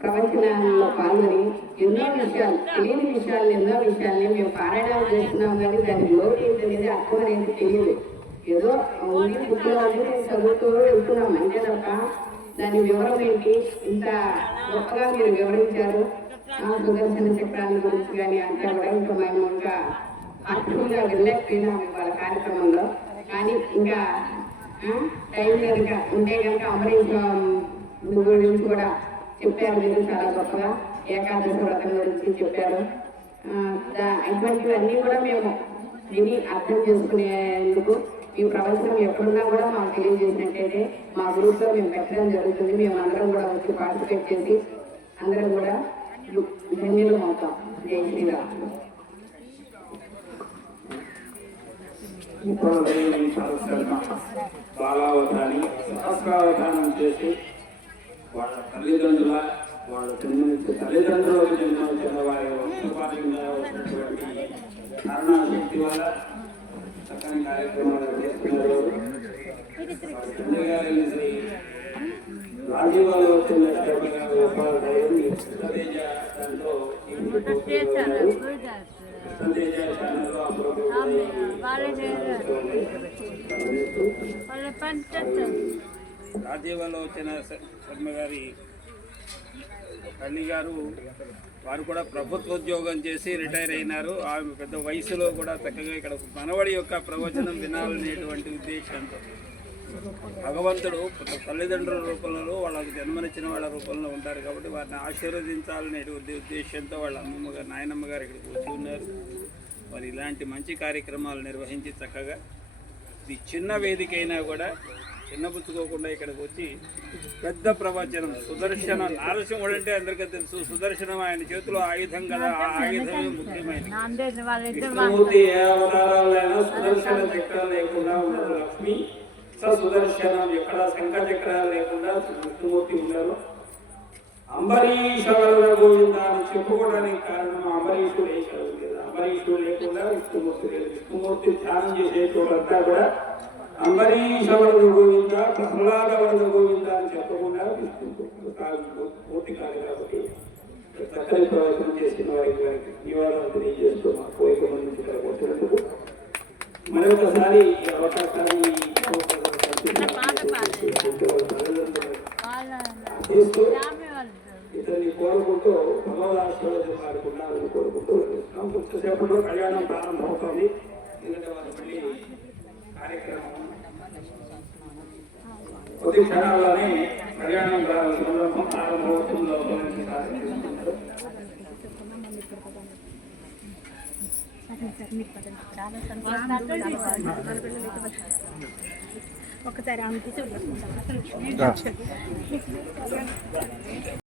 ప్రవచనాల్లో పాల్గొని ఎన్నో విషయాలు తెలియని విషయాలు ఎన్నో విషయాల్ని మేము పారాయణాలు చేస్తున్నాం కానీ దాని లోటు ఏంటనేది అర్థం అనేది తెలియదు. ఏదో ఉంది బుక్లో నేను చదువుతూ వెళ్తున్నాం అంతే తప్ప దాని వివరం ఏంటి ఇంత గొప్పగా మీరు వివరించారు. సుదర్శన చక్రాల గురించి కానీ అంతా కూడా ఇంకా మేము ఇంకా యాక్చువల్గా వెళ్ళలేకపోయినాం వాళ్ళ కార్యక్రమంలో. కానీ ఇంకా టైం కనుక ఉంటే కనుక అమరీశ్వరం గురించి కూడా చెప్పారు మీరు చాలా గొప్పగా. ఏకాదశి వ్రతం గురించి చెప్పారు. ఇటువంటివన్నీ కూడా మేము విని అర్థం చేసుకునేందుకు ఈ ప్రవచనం ఎప్పుడున్నా కూడా మాకు తెలియజేసినట్టయితే మా గ్రూప్లో మేము పెట్టడం జరుగుతుంది. మేము అందరం కూడా వచ్చి పార్టిసిపేట్ చేసి అందరం కూడా ధన్యులు అవుతాం. జై శ్రీరామ్. బాలావధాని సహస్రావధానం చేసి వాళ్ళ తల్లిదండ్రుల వాళ్ళ తల్లిదండ్రులకు జన్మించిన వారి వంశపారంగా వచ్చినటువంటి కరుణాశక్తి వల్ల చక్కని కార్యక్రమాలు చేస్తున్నారు. తండ్రి గారి శ్రీ రాజీవాలు వచ్చిన ఉపాధ్యాయులు కృష్ణతేజ దాంట్లో కృష్ణతేజ ఛానల్లో అప్పుడప్పుడు రాజీవలోచన శర్మ గారి తల్లి గారు వారు కూడా ప్రభుత్వ ఉద్యోగం చేసి రిటైర్ అయినారు. ఆమె పెద్ద వయసులో కూడా చక్కగా ఇక్కడ మనవడి యొక్క ప్రవచనం వినాలనేటువంటి ఉద్దేశంతో భగవంతుడు తల్లిదండ్రుల రూపంలో వాళ్ళకు జన్మనిచ్చిన వాళ్ళ రూపంలో ఉంటారు కాబట్టి వారిని ఆశీర్వదించాలనే ఉద్దేశంతో వాళ్ళ అమ్మమ్మ గారు నాయనమ్మ గారు ఇక్కడికి వచ్చి ఉన్నారు. వారు ఇలాంటి మంచి కార్యక్రమాలు నిర్వహించి చక్కగా ఇది చిన్న వేదిక అయినా కూడా చిన్నపుచ్చుకోకుండా ఇక్కడికి వచ్చి పెద్ద ప్రవచనం సుదర్శన నారసింహుడు అంటే అందరికీ తెలుసు. సుదర్శనం ఆయన చేతిలో ఆయుధం కదా, ఆ ఆయుధమే ముఖ్యమైనది. విష్ణుమూర్తి ఏ అవతారాలైనా సుదర్శన చక్రాలు లేకుండా ఉండదు. లక్ష్మి సుదర్శనం ఎక్కడ శంఖ చక్రాలు లేకుండా విష్ణుమూర్తి ఉన్నారు. అంబరీషవరద గోవింద అని చెప్పుకోవడానికి కారణం అంబరీషుడు వేశారు కదా. అంబరీషుడు లేకుండా విష్ణుమూర్తి లేదు. విష్ణుమూర్తి ధ్యానం చేసే చోటంతా కూడా అంబరీషవరద గోవింద ప్రహ్లాదవరద గోవింద అని చెప్పకుండా విష్ణుమూర్తి కాదు. కాబట్టి చక్కని ప్రవచనం చేసిన వారికి నివారణ తెలియజేస్తూ మా కోరిక నుంచి ఇక్కడికి వచ్చినందుకు మరొకసారి ఈ అవకాశాన్ని చేస్తూ ఇతన్ని కోరుకుంటూ భగవదాశ్రయం పాడుకుంటారని కోరుకుంటూ కొంచెంసేపట్లో కళ్యాణం ప్రారంభమవుతుంది. ఎందుకంటే వారు మళ్ళీ కార్యక్రమం కొద్ది క్షణాల్లోనే కళ్యాణం సందర్భం ప్రారంభమవుతుందో ఒకసారి